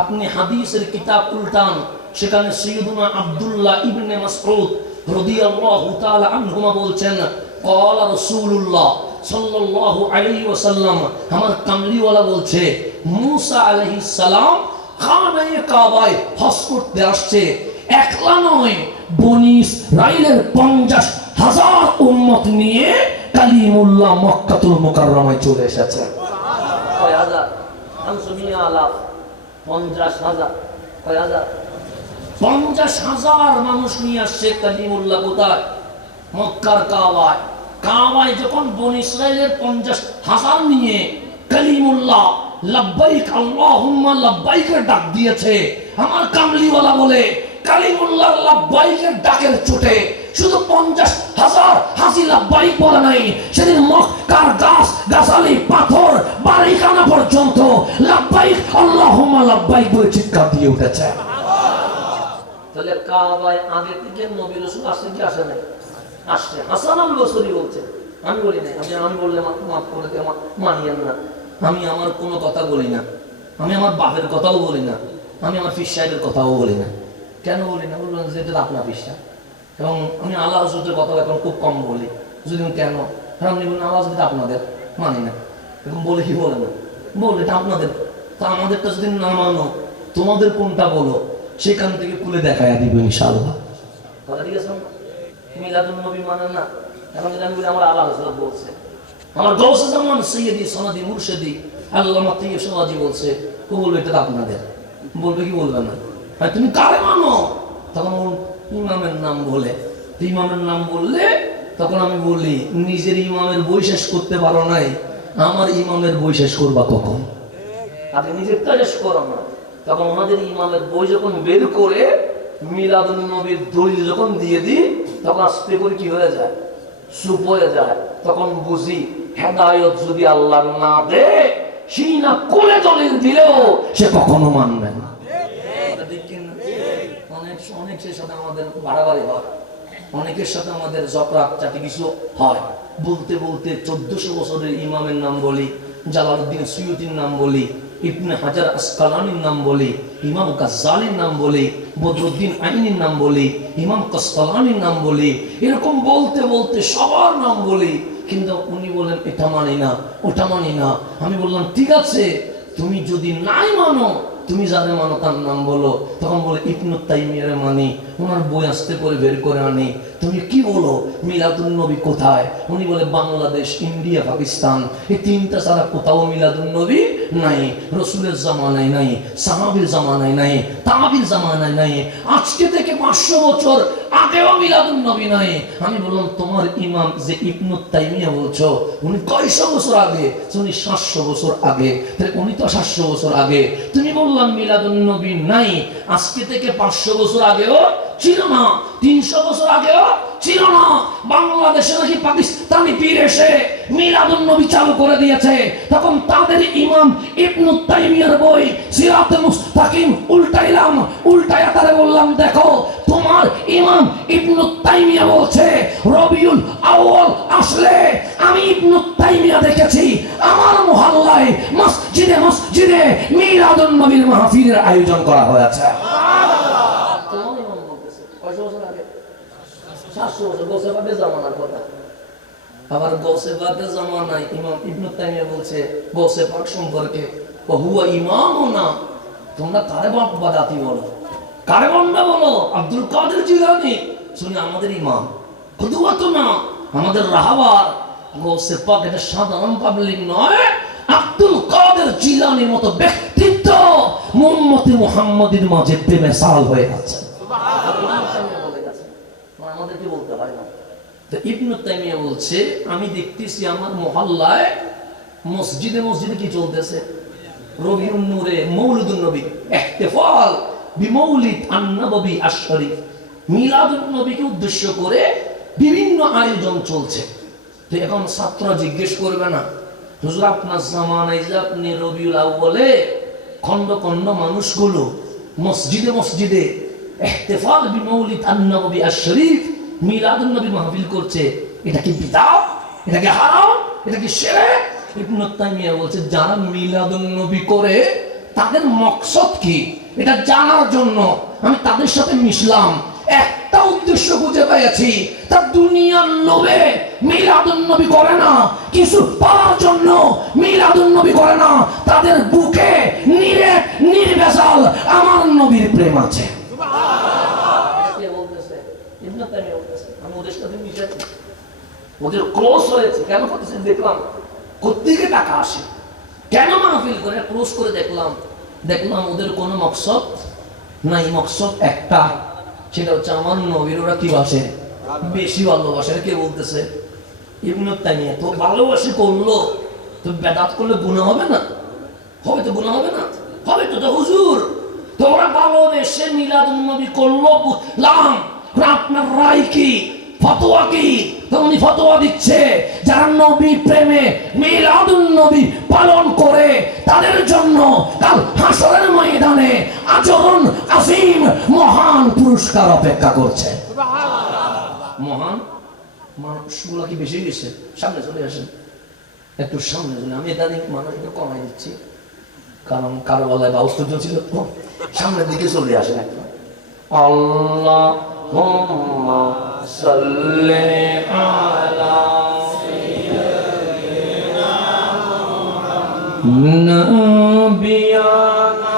আপনি হাদিসের কিতাব উল্টান, সেখানে সাইয়্যিদুনা আব্দুল্লাহ ইবনে মাসউদ রাদিয়াল্লাহু তাআলা আনহুমা বলছেন, ক্বালা রাসূলুল্লাহ সাল্লাল্লাহু আলাইহি ওয়াসাল্লাম, আমার কামলিওয়ালা বলছে, মূসা আলাইহিস সালাম খানায়ে কাবায় হজ করতে আসছে। একলা নয়, বনি ইসরাইলের 50,000 উম্মত নিয়ে কালিমুল্লাহ মক্কাতুল মুকাররমায় চলে এসেছে। কয় হাজার? 500,000, 50,000, কয় হাজার? 50,000 মানুষ নিয়ে আসছে কালিমুল্লাহ। কোথায়? মক্কার কাবায়। কাবায় যখন বনি ইসরাইলের 50,000 নিয়ে কালিমুল্লাহ লাব্বাইক আল্লাহুম্মা লাব্বাইকের ডাক দিয়েছে, আমার কামলিওয়ালা বলে কালিমুল্লাহ লাব্বাইকের ডাকের চোটে শুধু 50,000 হাসি লাব্বাইক বলে নাই, সেদিন মক্কার গাছ গাছালি পাথর বাড়িখানা পর্যন্ত লাব্বাইক আল্লাহুম্মা লাব্বাইক বলে চিৎকার দিয়ে উঠেছে। তাহলে কাবায় আগে থেকে নবী রাসূল আসছে কি আসে নাই? আসছে। হাসান আল বসরি বলছে, আমি বলি নাই, আমি বললে মাফ করে দিয়ে মানিয়েন না। আমি আমার কোনো কথা বলি না, আমি আমার বাপের কথাও বলি না, আমি আমার পীর সাহেবের কথাও বলি না। কেন বলি না? বলবেন যে এটা আপনার পীর সাহেব। এবং আমি আল্লাহ হযরতের কথাও এখন খুব কম বলি। যদি কেন? কারণ আপনি বলেন আল্লাহ হযরত আপনাদের মানি না, এরকম বলে কি বলে না? বলে এটা আপনাদের। তা আমাদেরটা যদি না মানো, তোমাদের কোনটা বলো, সেখান থেকে খুলে দেখায় দিবে ইনশাআল্লাহ। কথা ঠিক আছে? মিলাদুন নবী মানেন না, এখন যদি আমি বলি আমার আল্লাহ হযরত বলছে, আমার গৌসে জামান সৈয়দি সনদি মুর্শিদি আল্লামা তৈয়ব সওয়াজি বলছে, ও বলবে এটা আপনাদের। বলবে কি বলবে না? আর তুমি কারে মানো? তখন ইমামের নাম বলে, ইমামের নাম বললে তখন আমি বলি নিজের ইমামের বই শেষ করতে পারো নাই, আমার ইমামের বই শেষ করবা কখন? আপনি নিজেরটা শেষ করো না। তখন ওনাদের ইমামের বই যখন বের করে মিলাদুন নবীর দলিল যখন দিয়ে দিই, তখন আস্তে করে কি হয়ে যায়? চুপ হয়ে যায়। তখন বুঝি হেদায়ত যদি আল্লাহ না দে, সেই না কোলে দলিল দিলেও সে কখনো মানবে না। অনেকের সাথে আমাদের বাড়াবাড়ি হয়, অনেকের সাথে আমাদের ঝগড়া চাটি কিছু হয়। বলতে বলতে 1400 বছরের ইমামের নাম বলি, জালালউদ্দিন সুয়ুতির নাম বলি, ইবনে হাজার আসকালানির নাম বলি, ইমাম গাজ্জালির নাম বলি, বদরুদ্দিন আইনির নাম বলি, ইমাম কাসতালানির নাম বলি, এরকম বলতে বলতে সবার নাম বলি। কিন্তু উনি বলেন এটা মানি না, ওটা মানি না। আমি বললাম ঠিক আছে, তুমি যদি নাই মানো, তুমি যারে মানো তার নাম বলো। তখন বলে ইবনে তাইমিয়ার মানি, ওনার বই আসতে করে বের করে আনি। তুমি কি বলো মিলাদুন নবী কোথায়? উনি বলে বাংলাদেশ, ইন্ডিয়া, পাকিস্তান, এই তিনটা ছাড়া কোথাও মিলাদুন নবী নাই। রসুলের জামানায় নাই, সাহাবীর জামানায় নাই, তাবির জামানায় নাই, আজকে থেকে 500 বছর আগেও মিলাদুন নবী নাই। আমি বললাম তোমার ইমাম যে ইবনে তাইমিয়া বলছো, উনি কয়শো বছর আগে? উনি 700 বছর আগে। তাহলে উনি তো 700 বছর আগে। তুমি বললাম মিলাদুন নবী নাই, আজকে থেকে 500 বছর আগেও ছিল না, 300 বছর আগেও ছিল না। বাংলাদেশে নাকি পাকিস্তানি পীর এসে মিলাদুন নবী চালু করে দিয়েছে। তখন তাদের ইমাম ইবনে তাইমিয়ার বই সিরাতে মুস্তাকিম উল্টাইলাম, উল্টায়া তারে বললাম দেখো তোমার ইমাম ইবনে তাইমিয়া বলছে রবিউল আউয়াল আসলে আমি ইবনে তাইমিয়া দেখেছি আমার মহল্লায় মসজিদে মসজিদে মিলাদুন নবীর মাহফিলের আয়োজন করা হয়েছে। আবার গৌসে পাকের জামানায় ইমাম ইবনে তাইমিয়া বলছে গৌসে পাক সম্পর্কে, হুয়া ইমামুনা, তোমরা কারে বাদাতি বলো, কারে বন্দা বলো? আব্দুল কাদের জিলানী শুনে আমাদের ইমাম, কুদওয়াতুনা আমাদের রাহবার। গৌসে পাক এটা সাধারণ পাবলিক নয়, আব্দুল কাদের জিলানীর মতো ব্যক্তিত্ব উম্মতে মুহাম্মাদের মাঝে বেমিসাল হয়ে আছে। আমাদের কি বলতে হয় না? তো ইবনে তাইমিয়া বলছে আমি দেখতেছি আমার মহল্লায় মসজিদে মসজিদে কি চলতেছে? রবিউন নূরে মৌলিদুন নবী, ইহতিফাল বিমৌলিদ আন-নববী আশ-শরীফ, মিলাদুন নবীকে উদ্দেশ্য করে বিভিন্ন আয়োজন চলছে। তো এখন ছাত্ররা জিজ্ঞেস করবে না হুজুর আপনার জামানায় যে আপনি রবিউল আউয়ালে খন্ড খন্ড মানুষগুলো মসজিদে মসজিদে ইহতিফাল বিমৌলিদ আন-নববী আশ-শরীফ মিলাদুন নবী মাহফিল করছে, এটা কি বিদআত? এটা কি হারাম? এটা কি শিরক? ইবনে তাইমিয়া বলছে যারা মিলাদুন নবী করে তাদের মকসদ কি এটা জানার জন্য আমি তাদের সাথে মিশলাম। একটা উদ্দেশ্য খুঁজে পেয়েছি, তার দুনিয়ার লোভে মিলাদুন নবী করে না, কিছু পাওয়ার জন্য মিলাদুন নবী করে না, তাদের বুকে নির্ভেজাল আমার নবীর প্রেম আছে। ওদের ক্লোজ হয়েছে। কেন করতেছে দেখলাম, কোত্থেকে টাকা আসে, কেন মাহফিল করে ক্লোজ করে দেখলাম ওদের কোনো মকসদ নাই। মকসদ একটা, সেটা হচ্ছে আমার নবীর ওরা কি বাসে, বেশি ভালোবাসে। কে বলতেছে? ইবনে তাইমিয়া। তো ভালোবাসে করলো, তো বেদাত করলে গুনাহ হবে না? হবে তো, গুনাহ হবে না? হবে তো। তো হুজুর তোমরা ভালোবেসে মিলাদুন নবী করলো, বুঝলাম, আপনার রায় কি, ফতোয়া কি? তো উনি ফতোয়া দিচ্ছে যারা নবী প্রেমে মিলাদুন নবী পালন করে তাদের জন্য কাল হাসরের ময়দানে আজরুন আজিম, মহান পুরস্কার অপেক্ষা করছে। মহান মানুষগুলো কি বেশি গেছে? সামনে চলে আসেন, একটু সামনে চলে। আমি এটা মানুষ একটু কমাই দিচ্ছি, কারণ কারো বেলায় বাউস্তুর্য ছিল তো। সামনের দিকে চলে আসেন একটু। আল্লাহুম্মা সাল্লি আলা সাইয়্যিদিনা নাবিয়ানা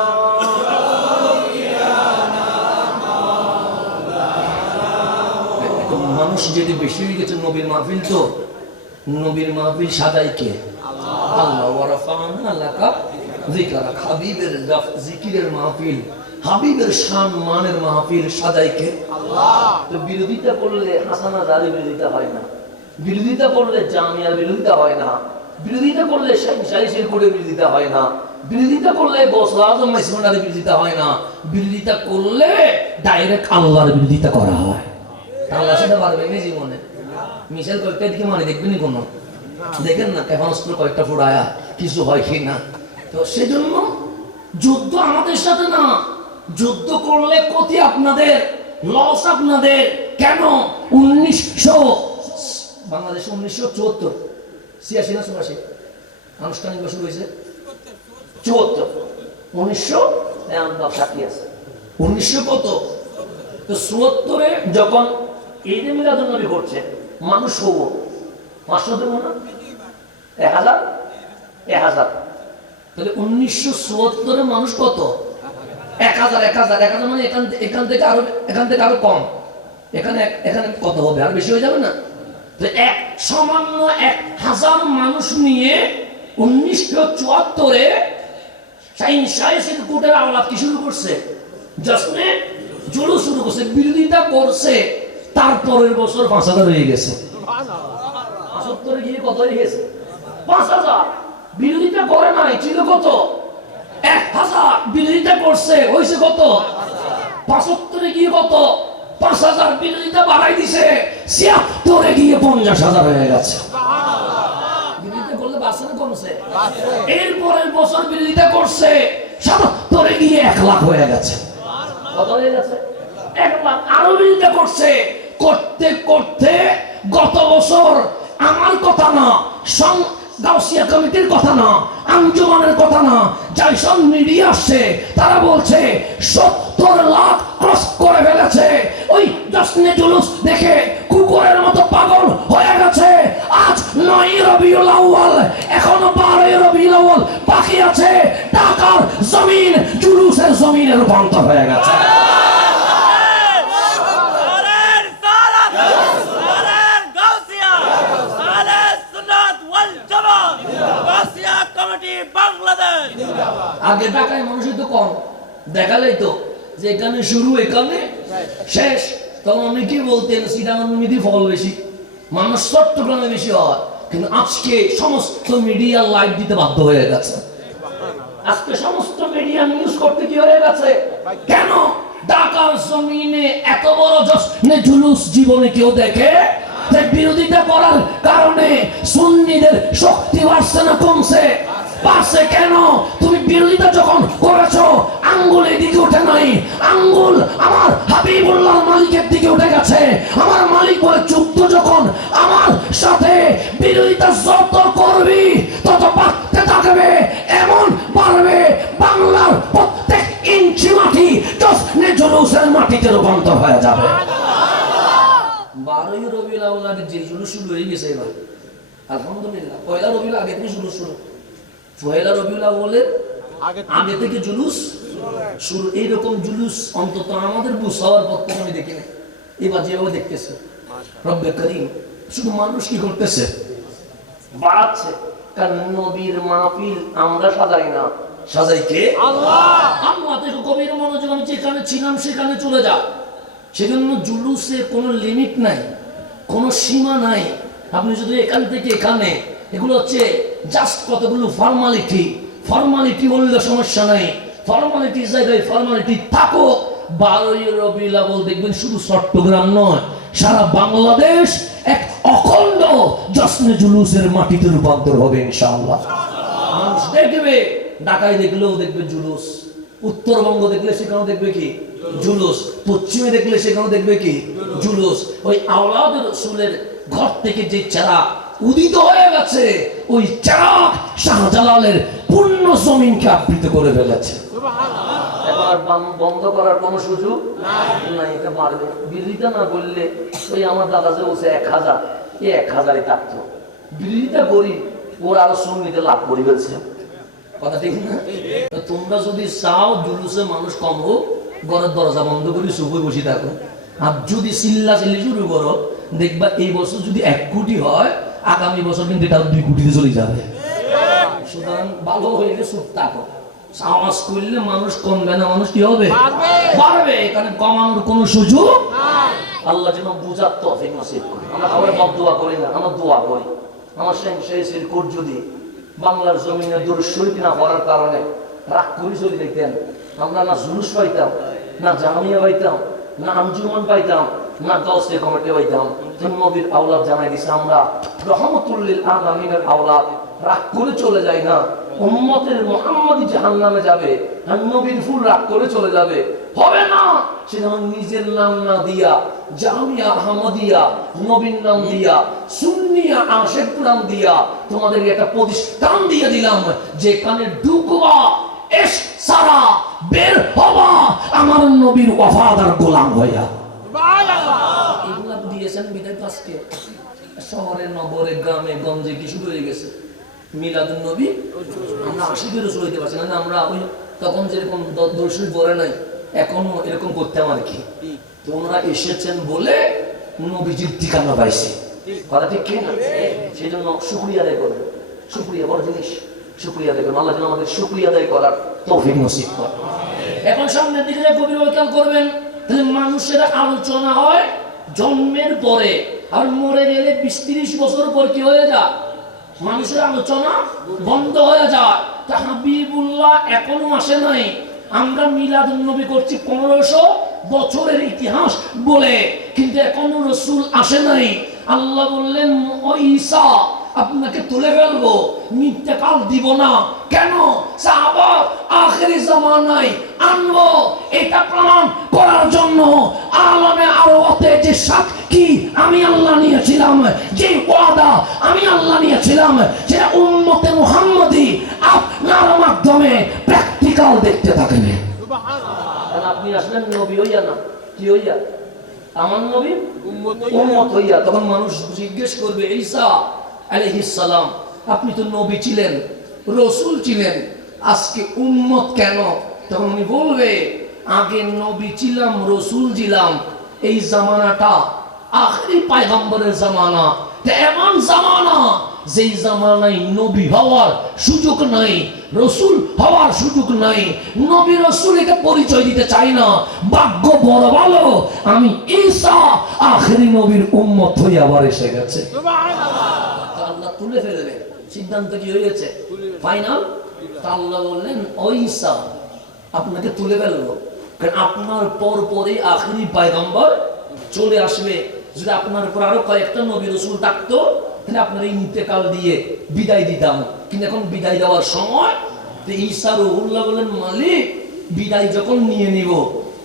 মানুষ যেটি বেশি হয়ে গেছে। নবীর মাহফিল, তো নবীর মাহফিল সাজাই কে? আল্লাহ। ওয়া রাফা'না লাকা যিকরাক, হাবিবের জিকিরের মাহফিল, হাবিবের শান মানের মাহফিল সাজাই কে? আল্লাহ। তো বিরোধিতা করলে হাসানা জারি বিরোধিতা হয় না, বিরোধিতা করলে জামিয়ার বিরোধিতা হয় না, বিরোধিতা করলে শাইখের করে বিরোধিতা হয় না, বিরোধিতা করলে গৌসুল আজম মাইসুনের বিরোধিতা হয় না, বিরোধিতা করলে ডাইরেক্ট আল্লাহর বিরোধিতা করা হয়। আল্লাহ সেটা পারবে না জীবনে। মিশাল কয়েকটা দিকে মানে দেখবেন কোনো, দেখেন না ক্ষেপণাস্ত্র কয়েকটা ফুড়ায়া কিছু হয় কি না। তো সেজন্য যুদ্ধ আমাদের সাথে না, যুদ্ধ করলে ক্ষতি আপনাদের, লস আপনাদের। কেন? 1900 বাংলাদেশে 1974, 86 না 84 আনুষ্ঠানিক বছর হয়েছে 74, 1900 সাক্ষী আছে 1900 কত? তো 74-এ যখন ঈদে মিলাদুন নবী করছে, মানুষ হবো 500 দেবো না, 1000, তাহলে 1974-এ মানুষ কত? 1000 মানে এখান থেকে আরো কম। এখানে কত হবে? আর বেশি হয়ে যাবে না? সামান্য 1000 মানুষ নিয়ে 1974-এ কোটের আওলাদ কি শুরু করছে? জশ্নে জুলুস শুরু করছে, বিরোধিতা করছে। তারপরের বছর 5000 হয়ে গেছে। 75-এ গিয়ে কত হয়ে গেছে? 5000। বিরোধিতা করে নাই, ছিল কত? 1000। বিরোধিতা করছে, হয়েছে কত? 75-এ গিয়ে কত? 5000। বিরোধিতা বাড়াই দিছে, 76-এ গিয়ে 50,000 হয়ে গেছে। বিরোধিতা করলে বাড়ছে না কমছে? এরপরের বছর বিরোধিতা করছে, 77-এ গিয়ে 1 লাখ হয়ে গেছে। কত হয়ে গেছে? 1 লাখ। আরো বিরোধিতা করছে, করতে করতে গত বছর আমার কথা না, গাউসিয়া কমিটির কথা না, আঞ্জুমানের কথা না, যাই সব মিডিয়া আসছে তারা বলছে 70 লাখ ক্রস করে ফেলেছে। ওই জশ্নে জুলুস দেখে কুকুরের মতো পাগল হয়ে গেছে। আজ 9 রবিউল আউয়াল, এখনো 12 রবিউল আউয়াল বাকি আছে। ঢাকার জমিন জুলুসের জমিনে রূপান্তর হয়ে গেছে। আগে ঢাকায় মানুষই তো কম, দেখালেই তো যে এখানে শুরু এখানে শেষ। তখন অনেকেই বলতেন সিটাঙ্গি ফল বেশি, মানুষ চট্টগ্রামে বেশি হয়। কিন্তু আজকে সমস্ত মিডিয়া লাইভ দিতে বাধ্য হয়ে গেছে। আজকে সমস্ত মিডিয়া নিউজ করতে কি হয়ে গেছে? কেন? ঢাকার জমিনে এত বড় জশ্নে জুলুস জীবনে কেউ দেখে? বিরোধিতা করার কারণে সুন্নিদের শক্তি বাড়ছে না কমছে? পাশে কেন? তুমি বিরোধিতা যখন করেছো, আঙ্গুল এদিকে উঠে নাই, আঙ্গুল আমার হাবিবুল্লাহ মালিকের দিকে উঠে গেছে। আমার মালিক বলে যুদ্ধ যখন আমার সাথে বিরোধিতা যত করবি তত বাড়তে থাকবে, এমন বাড়বে বাংলার প্রত্যেক ইঞ্চি মাটি জশ্নে জুলুসের মাটিতে রূপান্তর হয়ে যাবে। 12 রবিউল আউয়াল যে জুলুস শুরু হয়ে গেছে এবার আলহামদুলিল্লাহ। 1 রবিউল আগে থেকে জুলুস শুরু, 1 রবিউল আউয়ালের আগে থেকে জুলুস শুরু। এইরকম জুলুস অন্তত আমাদের বুঝ হওয়ার পর থেকে আমি দেখি না। এবার যেভাবে দেখতেছে রব্বে করিম শুধু মানুষ কি করতেছে, বাড়াচ্ছে। কারণ নবীর মাহফিল আমরা সাজাই না, সাজাই কে? আল্লাহ। আল্লাহ থেকে গভীর মনোযোগ, আমি যেখানে ছিলাম সেখানে চলে যা। সেজন্য জুলুসের কোনো লিমিট নাই, কোনো সীমা নাই। আপনি যদি এখান থেকে এখানে, এগুলো হচ্ছে জাস্ট কতগুলো ফর্মালিটি। ফর্মালিটি বললে সমস্যা নাই, ফর্মালিটি জায়গায় ফর্মালিটি থাকো। 12ই রবিউল আউয়াল দেখবেন শুধু চট্টগ্রাম নয়, সারা বাংলাদেশ এক অখণ্ড জশ্নে জুলুসের মাটিতে রূপান্তর হবে ইনশাআল্লাহ। মানুষ দেখবে, ঢাকায় দেখলেও দেখবে জুলুস, উত্তরবঙ্গ দেখলে সেখানেও দেখবে কি জুলুস, পশ্চিমে দেখলে সেখানেও দেখবে কি জুলুস। ওই আওলাদ রাসূলের ঘর থেকে যে চেরাগ উদিত হয়ে গেছে, ওই চেরাগ শাহজালালের পূর্ণ জমিনকে আবৃত করে ফেলেছে। এখন আর বন্ধ করার কোনো সুযোগ নাই। এটা মারবে বিরোধিতা না করলে, ওই আমার দাদা যে বলছে 1000, এই 1000ই থাকতো। বিরোধিতা করি, ওর আরো সুন্নিতে লাভ করে ফেলছে। কথা ঠিক না? তো তোমরা যদি চাও জুলুসে মানুষ কম হোক, ঘরের দরজা বন্ধ করে সুখে বসে থাকো। আর যদি চিল্লা চিল্লি শুরু করো, দেখবা এই বছর যদি 1 কোটি হয়, আগামী বছর কিন্তু এটা 2 কোটিতে চলে যাবে। সুতরাং ভালো হইলে চুপ থাকো। আওয়াজ করলে মানুষ কমবে না, মানুষ কি হবে? বাড়বে। এখানে কমানোর কোনো সুযোগ। আল্লাহ যেন বুঝার তৌফিক নসিব করে। আমরা কাউকে বদদুয়া করি না, আমরা দোয়া করি। আমার সেই কোট যদি বাংলার জমিনে দুরূদ শরীফ না পড়ার কারণে রাগ করে চলে যেতেন, আমরা না জুলুস পাইতাম, না জামিয়া পাইতাম, না আঞ্জুমান পাইতাম, না গাউসে কমিটি পাইতাম। নবীর আওলাদ জানাই দিছে, আমরা রহমতুল লিল আলামিনের আওলাদ। রাগ করে চলে যায় না, উম্মতের মুহাম্মাদি জাহান্নামে যাবে, আর নবীর ফুল রাগ করে চলে যাবে, হবে না। সেজন্য নিজের নাম না দিয়া জামিয়া আহমদিয়া নবীর নাম দিয়া, সুন্নিয়া আশেক নাম দিয়া তোমাদেরকে একটা প্রতিষ্ঠান দিয়ে দিলাম, যেখানে ঢুকবা এস সারা বের হবা আমার নবীর ওয়াফাদার গোলাম হইয়া। এগুলা দিয়েছেন বিদায় আজকে শহরে নগরে গ্রামে গঞ্জে কি শুরু হয়ে গেছে মিলাদুন নবী। আমরা আশিকের রসুল হইতে পারছি না, আমরা ওই তখন যেরকম দর্শন পড়ে নাই, এখনো এরকম করতাম আর কি। তো ওনারা এসেছেন বলে নবীজির ঠিকানা পাইছি, কথা ঠিক কি না? সেই জন্য শুকরিয়া আদায় করবে। শুকরিয়া বড় জিনিস, শুকরিয়া আদায় করবেন। আল্লাহ যেন আমাদের শুকরিয়া আদায় করার তৌফিক নসিব করে। এখন সামনের দিকে গভীর খেয়াল করবেন। তাহলে মানুষের আলোচনা হয় জন্মের পরে, আর মরে গেলে 20-30 বছর পর কি হয়ে যায়? মানুষের আলোচনা বন্ধ হয়ে যায়। তা হাবিবুল্লাহ এখনো আসে নাই। আমরা মিলাদুন নবী করছি 1500 বছরের ইতিহাস বলে, কিন্তু এখনো রসুল আসে নাই। আল্লাহ বললেন ও ঈসা আপনাকে তুলে ফেলবো, মৃত্যুকাল দিব না। কেন? সাহাবা আখেরি জামানায় আনবো, এটা প্রমাণ করার জন্য আলমে আরওয়াতে যে সাক্ষী আমি আল্লাহ নিয়েছিলাম, যে ওয়াদা আমি আল্লাহ নিয়েছিলাম, সেটা উম্মতে মুহাম্মদি আপনার মাধ্যমে প্র্যাকটিক্যাল দেখতে থাকেন। সুবহানাল্লাহ। আপনি আসলেন নবী হইয়া না, কি হইয়া? আমার নবী উম্মত হইয়া। তখন মানুষ জিজ্ঞেস করবে ঈসা আলাইহিস সালাম আপনি তো নবী ছিলেন, রসুল ছিলেন, আজকে উম্মত কেন? তখন উনি বলবে আগে নবী ছিলাম, রসুল ছিলাম, এই জামানাটা আখেরি পয়গম্বরের জামানা। এমন জামানা যেই জামানায় নবী হওয়ার সুযোগ নাই, রসুল হওয়ার সুযোগ নাই। নবী রসুল এটা পরিচয় দিতে চাই না। ভাগ্য বড় ভালো আমি ঈসা আখেরি নবীর উম্মত হয়ে আবার এসে গেছে। আল্লাহ তুলে ফেলবে, সিদ্ধান্ত কি হয়েছে ফাইনাল। আল্লাহ বললেন ও ঈসা আপনাকে তুলে ফেলবো, কারণ আপনার পর পরে আখেরি পয়গম্বর চলে আসবে। যদি আপনার উপর আরো কয়েকটা নবী রসুল থাকতো, তাহলে আপনার এই ইন্তেকাল দিয়ে বিদায় দিতাম। কিন্তু এখন বিদায় দেওয়ার সময়। ঈসা রুহুল্লাহ বলেন মালিক বিদায় যখন নিয়ে নিব,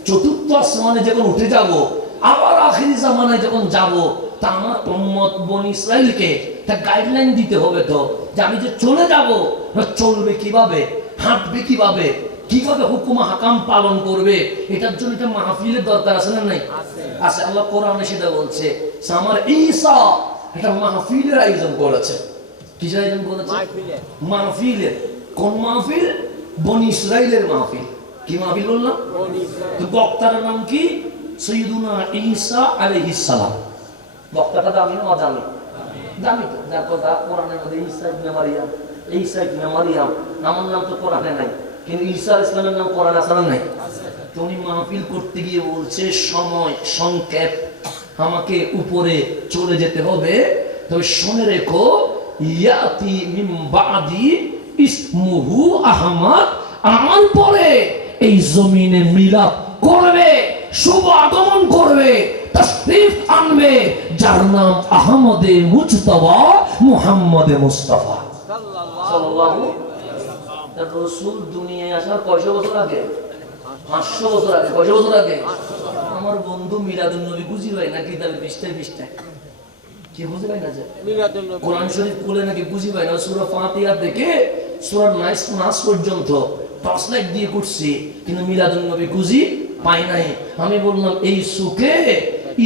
চতুর্থ আসমানে যখন উঠে যাব, আবার আখেরি জামানায় যখন যাব, তা আমার উম্মত বনি ইসরাইলকে তা গাইডলাইন দিতে হবে তো, যে আমি যে চলে যাব চলবে কিভাবে, হাঁটবে কিভাবে, কিভাবে হুকুম হাকাম পালন করবে। এটার জন্য একটা মাহফিলের দরকার আছে না নাই? আছে। আল্লাহ কোরআনে সেটা বলছে। আমার ঈসা একটা মাহফিলের আয়োজন করেছে। কিসের আয়োজন করেছে? মাহফিলের। কোন মাহফিল? বনি ইসরাইলের মাহফিল। কি মাহফিল বললাম? তো বক্তার নাম কি? সৈয়দুনা ঈসা আলাইহিস সালাম। বক্তাটা দামি না অদামি? দামি তো। যার কথা কোরআনের মধ্যে ঈসা ইবনে মারিয়াম, ঈসা ইবনে মারিয়াম আমার নাম তো কোরআনে নাই, কিন্তু ঈসা আলাইহিস সালামের নাম কোরআনে আছে না নাই? তো উনি মাহফিল করতে গিয়ে বলছে সময় সংক্ষেপ, আমাকে উপরে চলে যেতে হবে, তবে শুনে রেখো ইয়াতি মিন বাদি ইসমুহু আহমদ, আমার পরে এই জমিনে মিলাদ করবে, শুভ আগমন করবে, তাশরীফ আনবে, যার নাম আহমদে মুজতবা মুহাম্মদে মুস্তাফা সাল্লাল্লাহু। রাসূল দুনিয়ায় আসার কয়শো বছর আগে? 500 বছর আগে। কয়শো বছর আগে? আমার বন্ধু মিলাদুন নবী বুঝি ভাই না কিতাবে পৃষ্ঠায় পৃষ্ঠায় কি বুঝি ভাই না, যে কোরআন শরীফ খুলে নাকি বুঝি ভাই না, সূরা ফাতিহা থেকে সূরা নাস পর্যন্ত টর্চলাইট দিয়ে করছি, কিন্তু মিলাদুন নবী বুঝি পাই নাই। আমি বললাম এই সুখে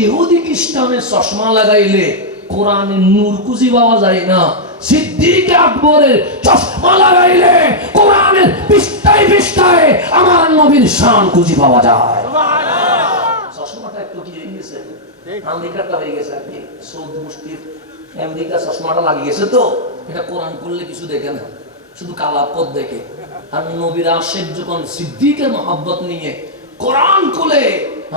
ইহুদি খ্রিস্টানের চশমা লাগাইলে কোরআনের নূর খুঁজি পাওয়া যায় না, সিদ্দিক আকবরের চশমা লাগাইলে কোরআনের পৃষ্ঠায় পৃষ্ঠায় আমার নবীর শান খুঁজি পাওয়া যায়। চশমাটা একটু কি হয়ে গেছে, আমেরিকাটা হয়ে গেছে আর কি, সৌদি মুশকিল আমেরিকা চশমাটা লাগিয়ে গেছে, তো এটা কোরআন করলে কিছু দেখে না, শুধু কালাপত দেখে। আর নবীর আশেক যখন সিদ্দিকের মহব্বত নিয়ে কোরআন খুলে,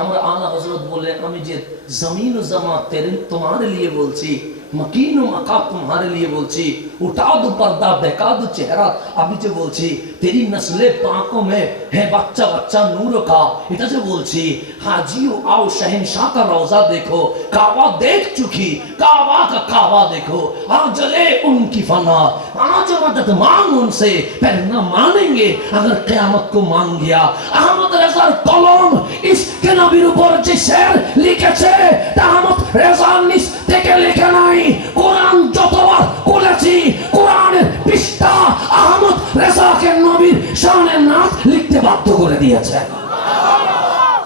আমরা আলা হযরত বলে আমি যে জমিন ও জামা তেরে তোমারে লিয়ে বলছি, मकीन व मकाम तुम्हारे लिए बोलছি, उठा दो पर्दा दिखा दो चेहरा, अभी जो बोलছি तेरी नस्ले पाकों में है बच्चा बच्चा नूर का, এটা যে বলছি हाजियो आओ शहंशाह का रोजा देखो, काबा देख चुकी काबा का काबा देखो, आज जले उनकी फना, आज मदद मांग उनसे फिर न मानेंगे अगर क़यामत को मांग गया। अहमद रेजा कलम इसके नबीर উপর যে শের লিখেছে তা আহমদ রেজা নিজ থেকে লেখা নাই। কোরআন যতবার খুলেছি কোরআনের পৃষ্ঠা আহমদ রেজাকে নবীর শানের নাত লিখতে বাধ্য করে দিয়েছে।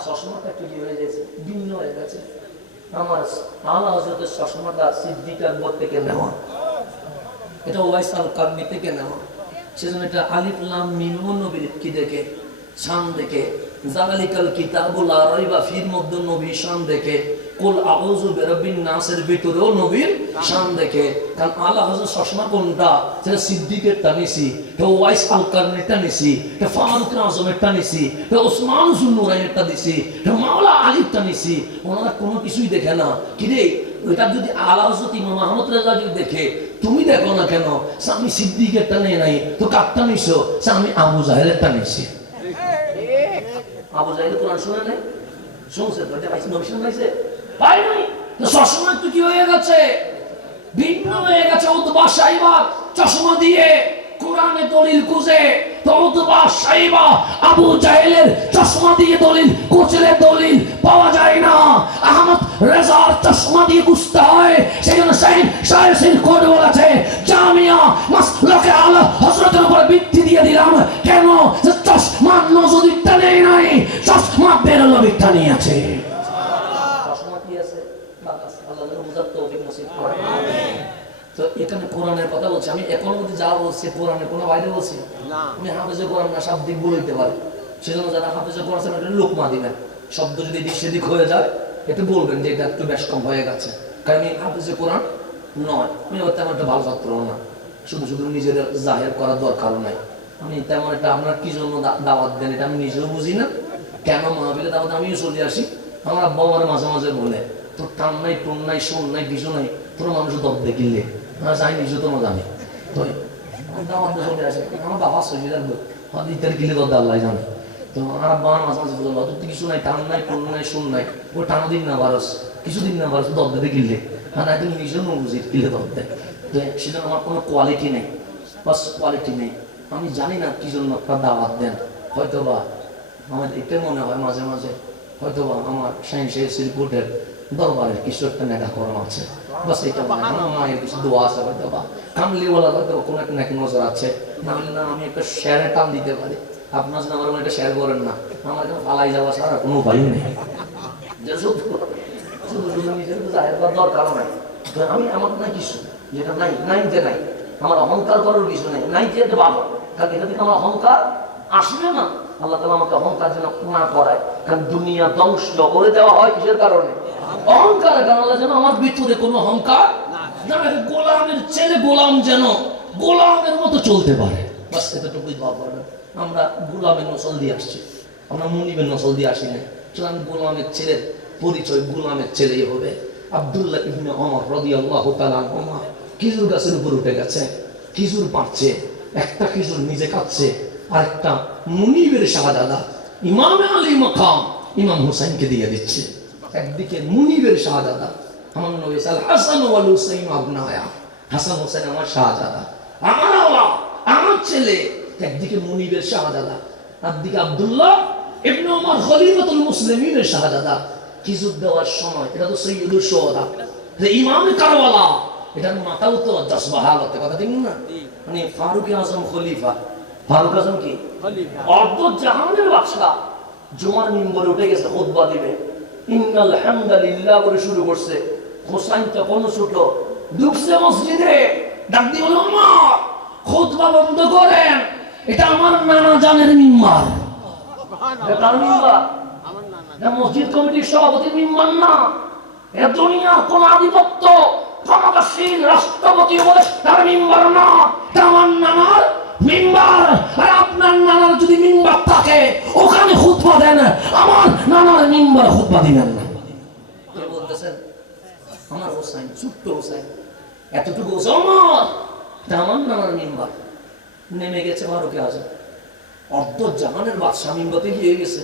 চশমাটা একটু কি হয়ে গেছে, ভিন্ন হয়ে গেছে। আমার আলা হযরতের চশমাটা সিদ্দিক আকবর থেকে নেওয়া, এটা ওয়াইস আল কারনি থেকে নেওয়া, সেজন্য এটা আলিফ লাম মিম নবীর কি দেখে শান দেখে, জালিকাল কিতাবুল লা রাইবা ফির মধ্যে নবীর শান দেখে, কুল আউযু বিরাব্বিন নাসের ভিতরেও নবীর শান দেখে। কারণ আলা হযরত চশমা কোনটা, সেটা সিদ্দিকের টানিছি, এটা ওয়াইস আল কারনিটা নিছি, এটা ফারুক আজমের টানিছি, এটা ওসমান যুন্নুরাইনের টানিছি, এটা মাওলা আলীর টানিছি। ওনারা কোনো কিছুই দেখে না। কি রে এটা যদি আলা হযরত ইমাম আহমদ রেজা যদি দেখে, তুমি দেখো না কেন? আমি সিদ্দিকের টানে নাই তো কার টানিছো? আমি আবু জাহেলের টানিছি। আবু জাহেল কোরআন শুনে নাই, শুনছে তো, এটা পাইছে নবী শুনাইছে পাই নাই। তো চশমা একটু কি হয়ে গেছে, ভিন্ন হয়ে গেছে। উতবা সাইবা চশমা দিয়ে কোরআনে দলিল খুঁজে, তো উতবা সাইবা আবু জাহেলের চশমা দিয়ে দলিল খুঁজলে দলিল পাওয়া যায় না, আহমদ রেজার চশমা দিয়ে খুঁজতে হয়। সেজন্য শাহিন শাহের কোড বলেছে জামিয়া মাসলাকে আলা হযরতের উপর ভিত্তি দিয়ে দিলাম। কেন? যে চশমা নজরুলটা নেই নাই, চশমা বেরোলো বিটা নিয়েছে। চশমা কি আছে? আল্লাহ যেন বুঝার তৌফিক নসিব করে। তো এখানে কোরআনের কথা বলছি আমি, এখন মধ্যে যা বলছি কোরআনে কোনো বাইরে বলছি না। আমি হাফেজে কোরআন না শাব্দিক বলতে পারি, সেজন্য যারা হাফেজে কোরআন আছেন এটা লোকমা দিবেন, শব্দ যদি এদিক সেদিক হয়ে যায় এটা বলবেন যে এটা একটু বেশ কম হয়ে গেছে। কারণ আমি হাফেজে কোরআন নয়, আমি তেমন একটা ভালো ছাত্র না, শুধু শুধু নিজের জাহের করার দরকার নাই। আমি তেমন একটা আপনার কি জন্য দাওয়াত দেন এটা আমি নিজেও বুঝি না, কেন মাহফিলে দাওয়াত আমিও চলে আসি। আমার আব্বা আমার মাঝে মাঝে বলে তোর টান নাই টুন নাই শোন নাই কিছু নাই, তোর মানুষ দর দেখিলে যাই নিজে তো জানি তো দাওয়াত চলে আসে। আমার বাবা সহিদার ইত্যাদি কিলে দর আল্লাহ জানে। তো আমার আব্বা আমার মাঝে মাঝে বললো তোর তো কিছু নাই, টান নাই টুন নাই শোন নাই, ও টানো দিন না বারস কিছুদিন না বারস দর দেবে কিনলে, হ্যাঁ না তুমি নিজেও বুঝি কিলে দর দেয়। তো সেজন্য আমার কোনো কোয়ালিটি নেই, বাস কোয়ালিটি নেই। আমি জানি না কি জন্য আপনার দাওয়াত দেন, হয়তো বা আমার এটা মনে হয় মাঝে মাঝে হয়তো বা আমার সায়েন্সের সিলকোটের দরবারের কিছু একটা নেকা করা আছে, বাস এটা মায়ের কিছু দোয়া আছে, হয়তো বা কামলিওয়ালা হয়তো কোনো একটা নাকি নজর আছে। না হলে না আমি একটা শেয়ারে টান দিতে পারি, আপনার জন্য আমার একটা শেয়ার করেন না, আমার এখানে ফালাই যাওয়া ছাড়া কোনো উপায় নেই। নিজের জাহের করার দরকার নাই। আমি আমার নাই কিছু যেটা নাই, নাই যে নাই, আমার অহংকার করার কিছু নাই, নাই যে ভালো, কারণ এটা থেকে আমার অহংকার আসবে না। আল্লাহ তাআলা আমাকে অহংকার যেন না করায়। কারণ দুনিয়া ধ্বংস করে দেওয়া হয় কিসের কারণে? অহংকার। কারণ আল্লাহ যেন আমার ভিতরে কোনো অহংকার না, গোলামের ছেলে গোলাম যেন গোলামের মতো চলতে পারে, বাস এতটুকুই দোয়া করবেন। আমরা গোলামের নসল দিয়ে আসছি, আমরা মুনিবের নসল দিয়ে আসি না। সুতরাং গোলামের ছেলের পরিচয় গোলামের ছেলেই হবে। আব্দুল্লাহ ইবনে ওমর রাদিয়াল্লাহু তাআলা আনহুমা খেজুর গাছের উপর উঠে গেছে, খেজুর পাড়ছে, একটা খেজুর নিজে খাচ্ছে, আর একটা মুনিবের শাহজাদা ইমাম আলী মাকাম ইমাম হুসাইনকে দিয়ে দিচ্ছে। একদিকে মুনিবের শাহজাদা আমার নবী সাল্লাল্লাহু আলাইহি হাসান ওয়াল হুসাইন আবনায়া, হাসান হুসাইন আমার শাহজাদা, আমার আওলাদ, আমার ছেলে। একদিকে মুনিবের শাহজাদা, একদিকে আব্দুল্লাহ ইবনে ওমর খলিফাতুল মুসলিমিনের শাহজাদা। খেজুর দেওয়ার সময় এটা তো সৈয়দুল শুহাদা, ইমাম কারবালা, এটার মাথাও তো 10 বাহালতে, কথা ঠিক না? মানে ফারুক আজম খলিফা, ফারুক আজম কি খলিফা, অর্ধ জাহানের বাদশা। জুমার মিম্বরে উঠে গেছে, খুতবা দিবে, ইন্নাল হামদুলিল্লাহ বলে শুরু করছে। হোসাইন তখন ছোট, ঢুকছে মসজিদে, ডাক দিয়ে বলল, ওমর খুতবা বন্ধ করেন, এটা আমার নানা জানের মিম্বার। এটা কার মিম্বার? এটা মসজিদ কমিটির সভাপতির মিম্বার না। এটা দুনিয়ার কোন আধিপত্য ক্ষমতাশীল রাষ্ট্রপতি উপদেষ্টার মিম্বার না, এটা আমার নানার মিম্বার। আর আপনার নানার যদি মিম্বার থাকে ওখানে খুতবা দেন, আমার নানার মিম্বার খুতবা দিবেন না। বলতেছেন আমার হোসাইন, ছোট্ট হোসাইন, এতটুকু ওমর, এটা আমার নানার মিম্বার। নেমে গেছে ফারুক আজম, অর্ধ জাহানের বাদশা মিম্বাতে গিয়ে গেছে,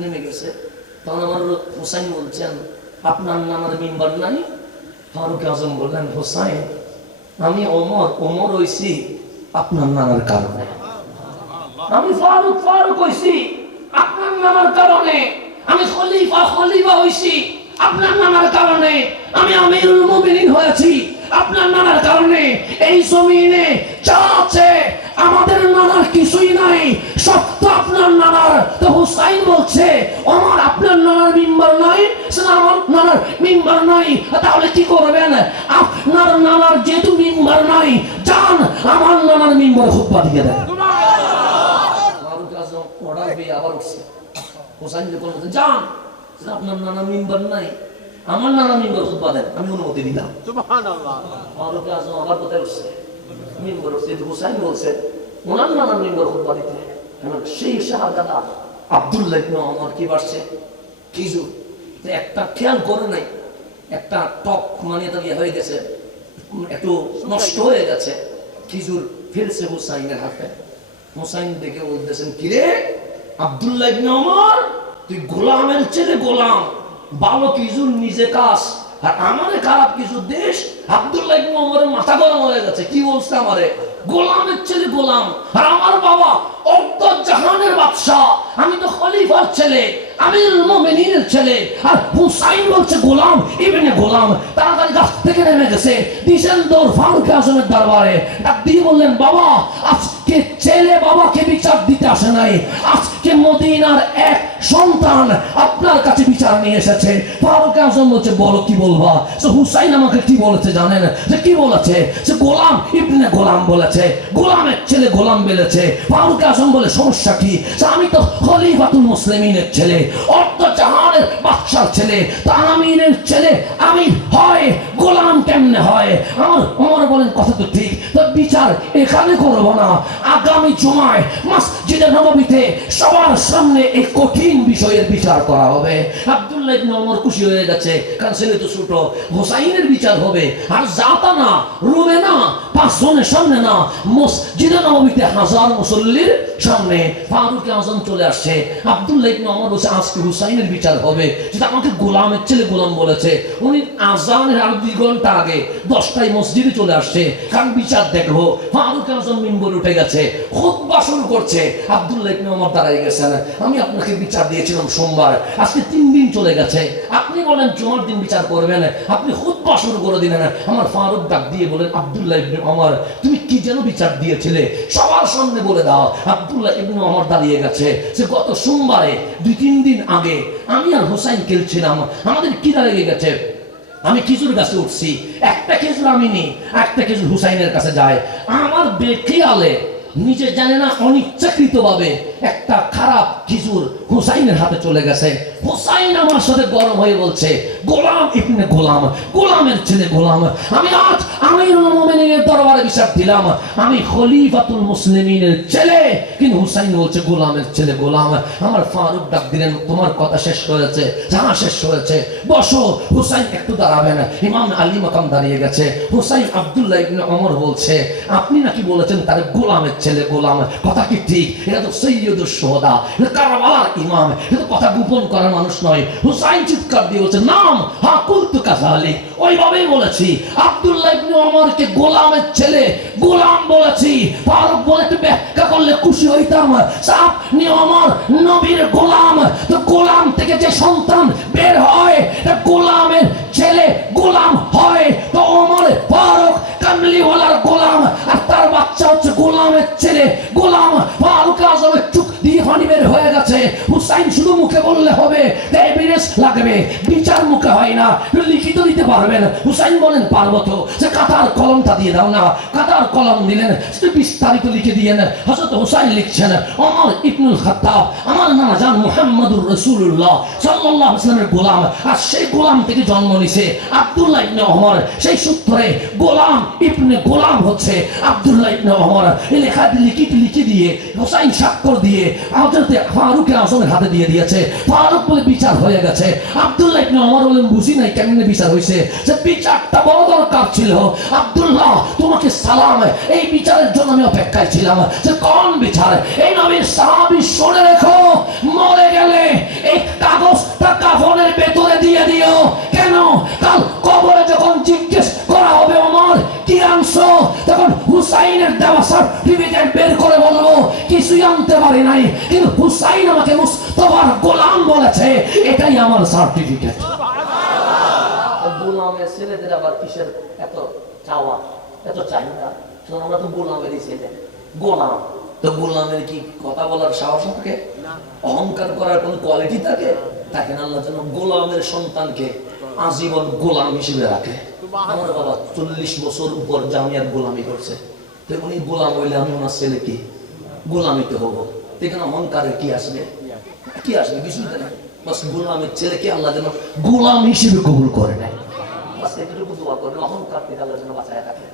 নেমে গেছে। তখন আমার হোসাইন বলছেন, আপনার নানার মিম্বার নাই? ফারুক আজম বললেন, হোসাইন আমি ওমর হইছি আপনার নানার কারণে, আমি ফারুক হইছি আপনার নানার কারণে, আমি খলিফা হইছি আপনার নানার কারণে, আমি আমিরুল মুমিনিন হয়েছি আপনার নানার কারণে। এই জমিনে যা আছে আমাদের নানার কিছুই নাই, সব তো আপনার নানার। তো হুসাইন বলছে, আমার আপনার নানার মিম্বার নাই, আমার নানার মিম্বার নাই, তাহলে কি করবেন? আপনার নানার যেহেতু মিম্বার নাই, যান আমার নানার মিম্বার খুতবা দিয়ে দেন। ফারুক আজম অর্ডার পেয়ে আবার উঠছে। হুসাইন যখন বলছে, যান আপনার নানার মিম্বার নাই, আমার নানা মিম্বার খুতবা দেন, আমি অনুমতি দিলাম। সুবহানাল্লাহ। ফারুক আজম আবার কোথায় উঠছে? মিম্বার উঠছে। হুসাইন বলছে, ওনার নানা মিম্বার খুতবা দিতে। সেই শাহজাদা আব্দুল্লাহ ইবনে ওমর কি বাড়ছে? খেজুর। একটা খেয়াল করে নাই, একটা টক মানে ইয়ে হয়ে গেছে, একটু নষ্ট হয়ে গেছে, খেজুর ফেলছে হুসাইনের হাতে। হুসাইন দেখে বলতেছেন, কিরে আব্দুল্লাহ ইবনে ওমর, তুই গোলামের ছেলে গোলাম, ভালো খেজুর নিজে খাস আর আমারে খারাপ কিছু দেশ। আব্দুল্লাহ ইবনে ওমরের মাথা গরম হয়ে গেছে, কি বলছে আমারে? গোলামের ছেলে গোলাম, আর আমার বাবা অর্ধ জাহানের বাদশা, আমি তো খলিফার ছেলে, আমিরুল মুমিনিনের ছেলে, আর হুসাইন বলছে গোলাম ইবনে গোলাম। তাড়াতাড়ি গাছ থেকে নেমে গেছে, দিছেন দৌড় ফারুক আজমের দরবারে। ডাক দিয়ে বললেন, বাবা আজকে ছেলে বাবাকে বিচার দিতে আসে নাই, আজকে মদিনার এক সন্তান আপনার কাছে বিচার নিয়ে এসেছে। ফারুক আজম বলছে, বলো কি বলবা? হুসাইন আমাকে কি বলেছে জানেন? যে কি বলেছে? সে গোলাম ইবনে গোলাম বলেছে, গোলামের ছেলে গোলাম বলেছে। ফারুক আজম বলে, সমস্যা কি? আমি তো খলিফাতুল মুসলিমিনের ছেলে, অর্ধ জাহানের বাদশার ছেলে, তা আমিরের ছেলে আমির হয়, গোলাম কেমনে হয়? আমার ওমর বলেন, কথা তো ঠিক, তো বিচার এখানে করবো না, আগামী জুমায় মসজিদে নববীতে সবার সামনে এই কঠিন বিষয়ের বিচার করা হবে। আব্দুল্লাহ ইবনে ওমর খুশি হয়ে গেছে, কারণ ছেলে তো ছোট, হোসাইনের বিচার হবে। আর জাতা না, রুমে না, 5 জনের সামনে না, মসজিদে নববীতে 1000 মুসল্লির সামনে। ফারুক আজম চলে আসছে। আব্দুল্লাহ ইবনে ওমর বলছে, আজকে হুসাইনের বিচার হবে, যেটা আমাকে গোলামের ছেলে গোলাম বলেছে। উনি আজানের আর 2 ঘন্টা আগে 10টায় মসজিদে চলে আসছে, কারণ বিচার দেখবো। ফারুক আজম মিম্বরে উঠে গেছে, খুতবা শুরু করছে। আব্দুল্লাহ ইবনে ওমর দাঁড়িয়ে গেছেন, আমি আপনাকে বিচার দিয়েছিলাম সোমবার, আজকে 3 দিন চলে গেছে, আপনি বলেন জুমার দিন বিচার করবেন, আপনি খুতবা শুরু করে দিলেন। আমার ফারুক ডাক দিয়ে বলেন, আব্দুল্লাহ ইবনে ওমর, তুমি কি যেন বিচার দিয়েছিলে সবার সামনে বলে দাও। আব্দুল্লাহ ইবনে ওমর দাঁড়িয়ে গেছে, সে গত সোমবারে 2-3 দিন আগে আমি আর হোসাইন খেলছিলাম, আমাদের কি লেগে গেছে, আমি খেজুর গাছে উঠছি, একটা খেজুর আমি নি, একটা খেজুর হুসাইনের কাছে যায়। আমার বেখেয়ালে নিজে জানে না অনিচ্ছাকৃত ভাবে একটা খারাপ খিজুর হুসাইনের হাতে চলে গেছে। হুসাইন আমার সাথে গরম হয়ে বলছে, গোলাম ইবনে গোলাম, গোলামের ছেলে গোলাম, আমি আজ আমিরুল মুমিনিনের দরবারে বিচার দিলাম, আমি খলিফাতুল মুসলিমিনের ছেলে। কিন্তু হুসাইন বলছে গোলামের ছেলে গোলাম। আমার ফারুক ডাক দিলেন, তোমার কথা শেষ হয়েছে? হ্যাঁ শেষ হয়েছে, বসো। হুসাইন একটু দাঁড়াবেন। ইমাম আলী মাকাম দাঁড়িয়ে গেছে। হুসাইন আব্দুল্লাহ ইবনে ওমর বলছে, আপনি নাকি বলেছেন তার গোলামের ছেলে গোলাম, কথা কি ঠিক? এটা তো সৈয়দুশ শুহাদা, এটা কারবালার ইমাম, এটা কথা গোপন করার মানুষ নয়। হুসাইন চিৎকার দিয়ে বলছে, নাম হা কুলতু কাযালিক, ওইভাবেই বলেছি। আব্দুল্লাহ ইবনে ওমরকে গোলামের ছেলে গোলাম বলেছি। ফারুক বলে একটু ব্যাখ্যা করলে খুশি হইতাম। আপনি ওমর নবীর গোলাম, তো গোলাম থেকে যে সন্তান বের হয় এটা গোলামের ছেলে গোলাম হয়। তো ওমর ফারুক কামলিওয়ালার গোলাম, আর তার বাচ্চা হচ্ছে গোলামের ছেলে গোলাম। ফারুক আজমের চোখ দিয়ে পানি বের হয়ে গেছে। হুসাইন শুধু মুখে বললে হবে, এভিডেন্স লাগবে, বিচার মুখে হয় না, লিখিত দিতে পারবেন। হুসাইন বলেন, পারবো তো। যে কাতার কলমটা দিয়ে দাও না। কাতার কলম দিলেন, বিস্তারিত লিখে দিয়েন। হযরত হুসাইন লিখছেন, ওমর ইবনুল খাত্তাব আমার নানা জান মুহাম্মদুর রাসূলুল্লাহ সাল্লাল্লাহু আলাইহি ওয়াসাল্লামের গোলাম, আর সেই গোলাম থেকে জন্ম নিছে আব্দুল্লাহ ইবনে ওমর। সেই সূত্রে গোলাম ইবনে গোলাম হচ্ছে আব্দুল্লাহ ইবনে ওমর। এই লেখা লিখে দিয়ে হুসাইন স্বাক্ষর দিয়ে হযরত ফারুক আজমের হাতে দিয়ে দিয়েছে। ফারুক বলে বিচার হয়ে গেছে। আব্দুল্লাহ ইবনে ওমর বলেন, বুঝি নাই কেমনে বিচার হয়েছে, যে বিচারটা বড় দরকার ছিল। আব্দুল্লাহ তোমাকে সালাম, এই বিচারের জন্য আমি অপেক্ষায় ছিলাম। যে কোন বিচার? এই নবীর সাহাবী শুনে রেখো, মরে গেলে এই কাগজটা কাফনের ভেতরে দিয়ে দিও। কেন? কাল কবরে যখন জিজ্ঞেস করা হবে ওমর কি আনছো, তখন হুসাইনের দেওয়া সার্টিফিকেট বের করে বলবো কিছুই আনতে পারি নাই, কিন্তু হুসাইন আমাকে মুস্তাফার গোলাম বলেছে, এটাই আমার সার্টিফিকেট। গোলামের ছেলেদের আবার কিসের এত চাওয়া, এত চাহিদা? আমরা তো গোলামেরই ছেলে, গোলাম। তো গোলামের কি কথা বলার সাহস থাকে? অহংকার করার কোন কোয়ালিটি থাকে? তাকে আল্লাহ যেন গোলামের সন্তানকে আজীবন গোলাম হিসেবে রাখে। আমার বাবা 40 বছর উপর জামিয়ার গোলামি করছে, তো উনি গোলাম হইলে আমি ওনার ছেলে কি গোলামিতে হবো? এখানে অহংকারের কি আসবে? কি আসবে? কিছুই না। বাস গোলামের ছেলেকে আল্লাহ যেন গোলাম হিসেবে কবুল করে নেয়। বাস এটুকু দোয়া করবে, অহংকার থেকে আল্লাহ যেন বাঁচায় থাকে।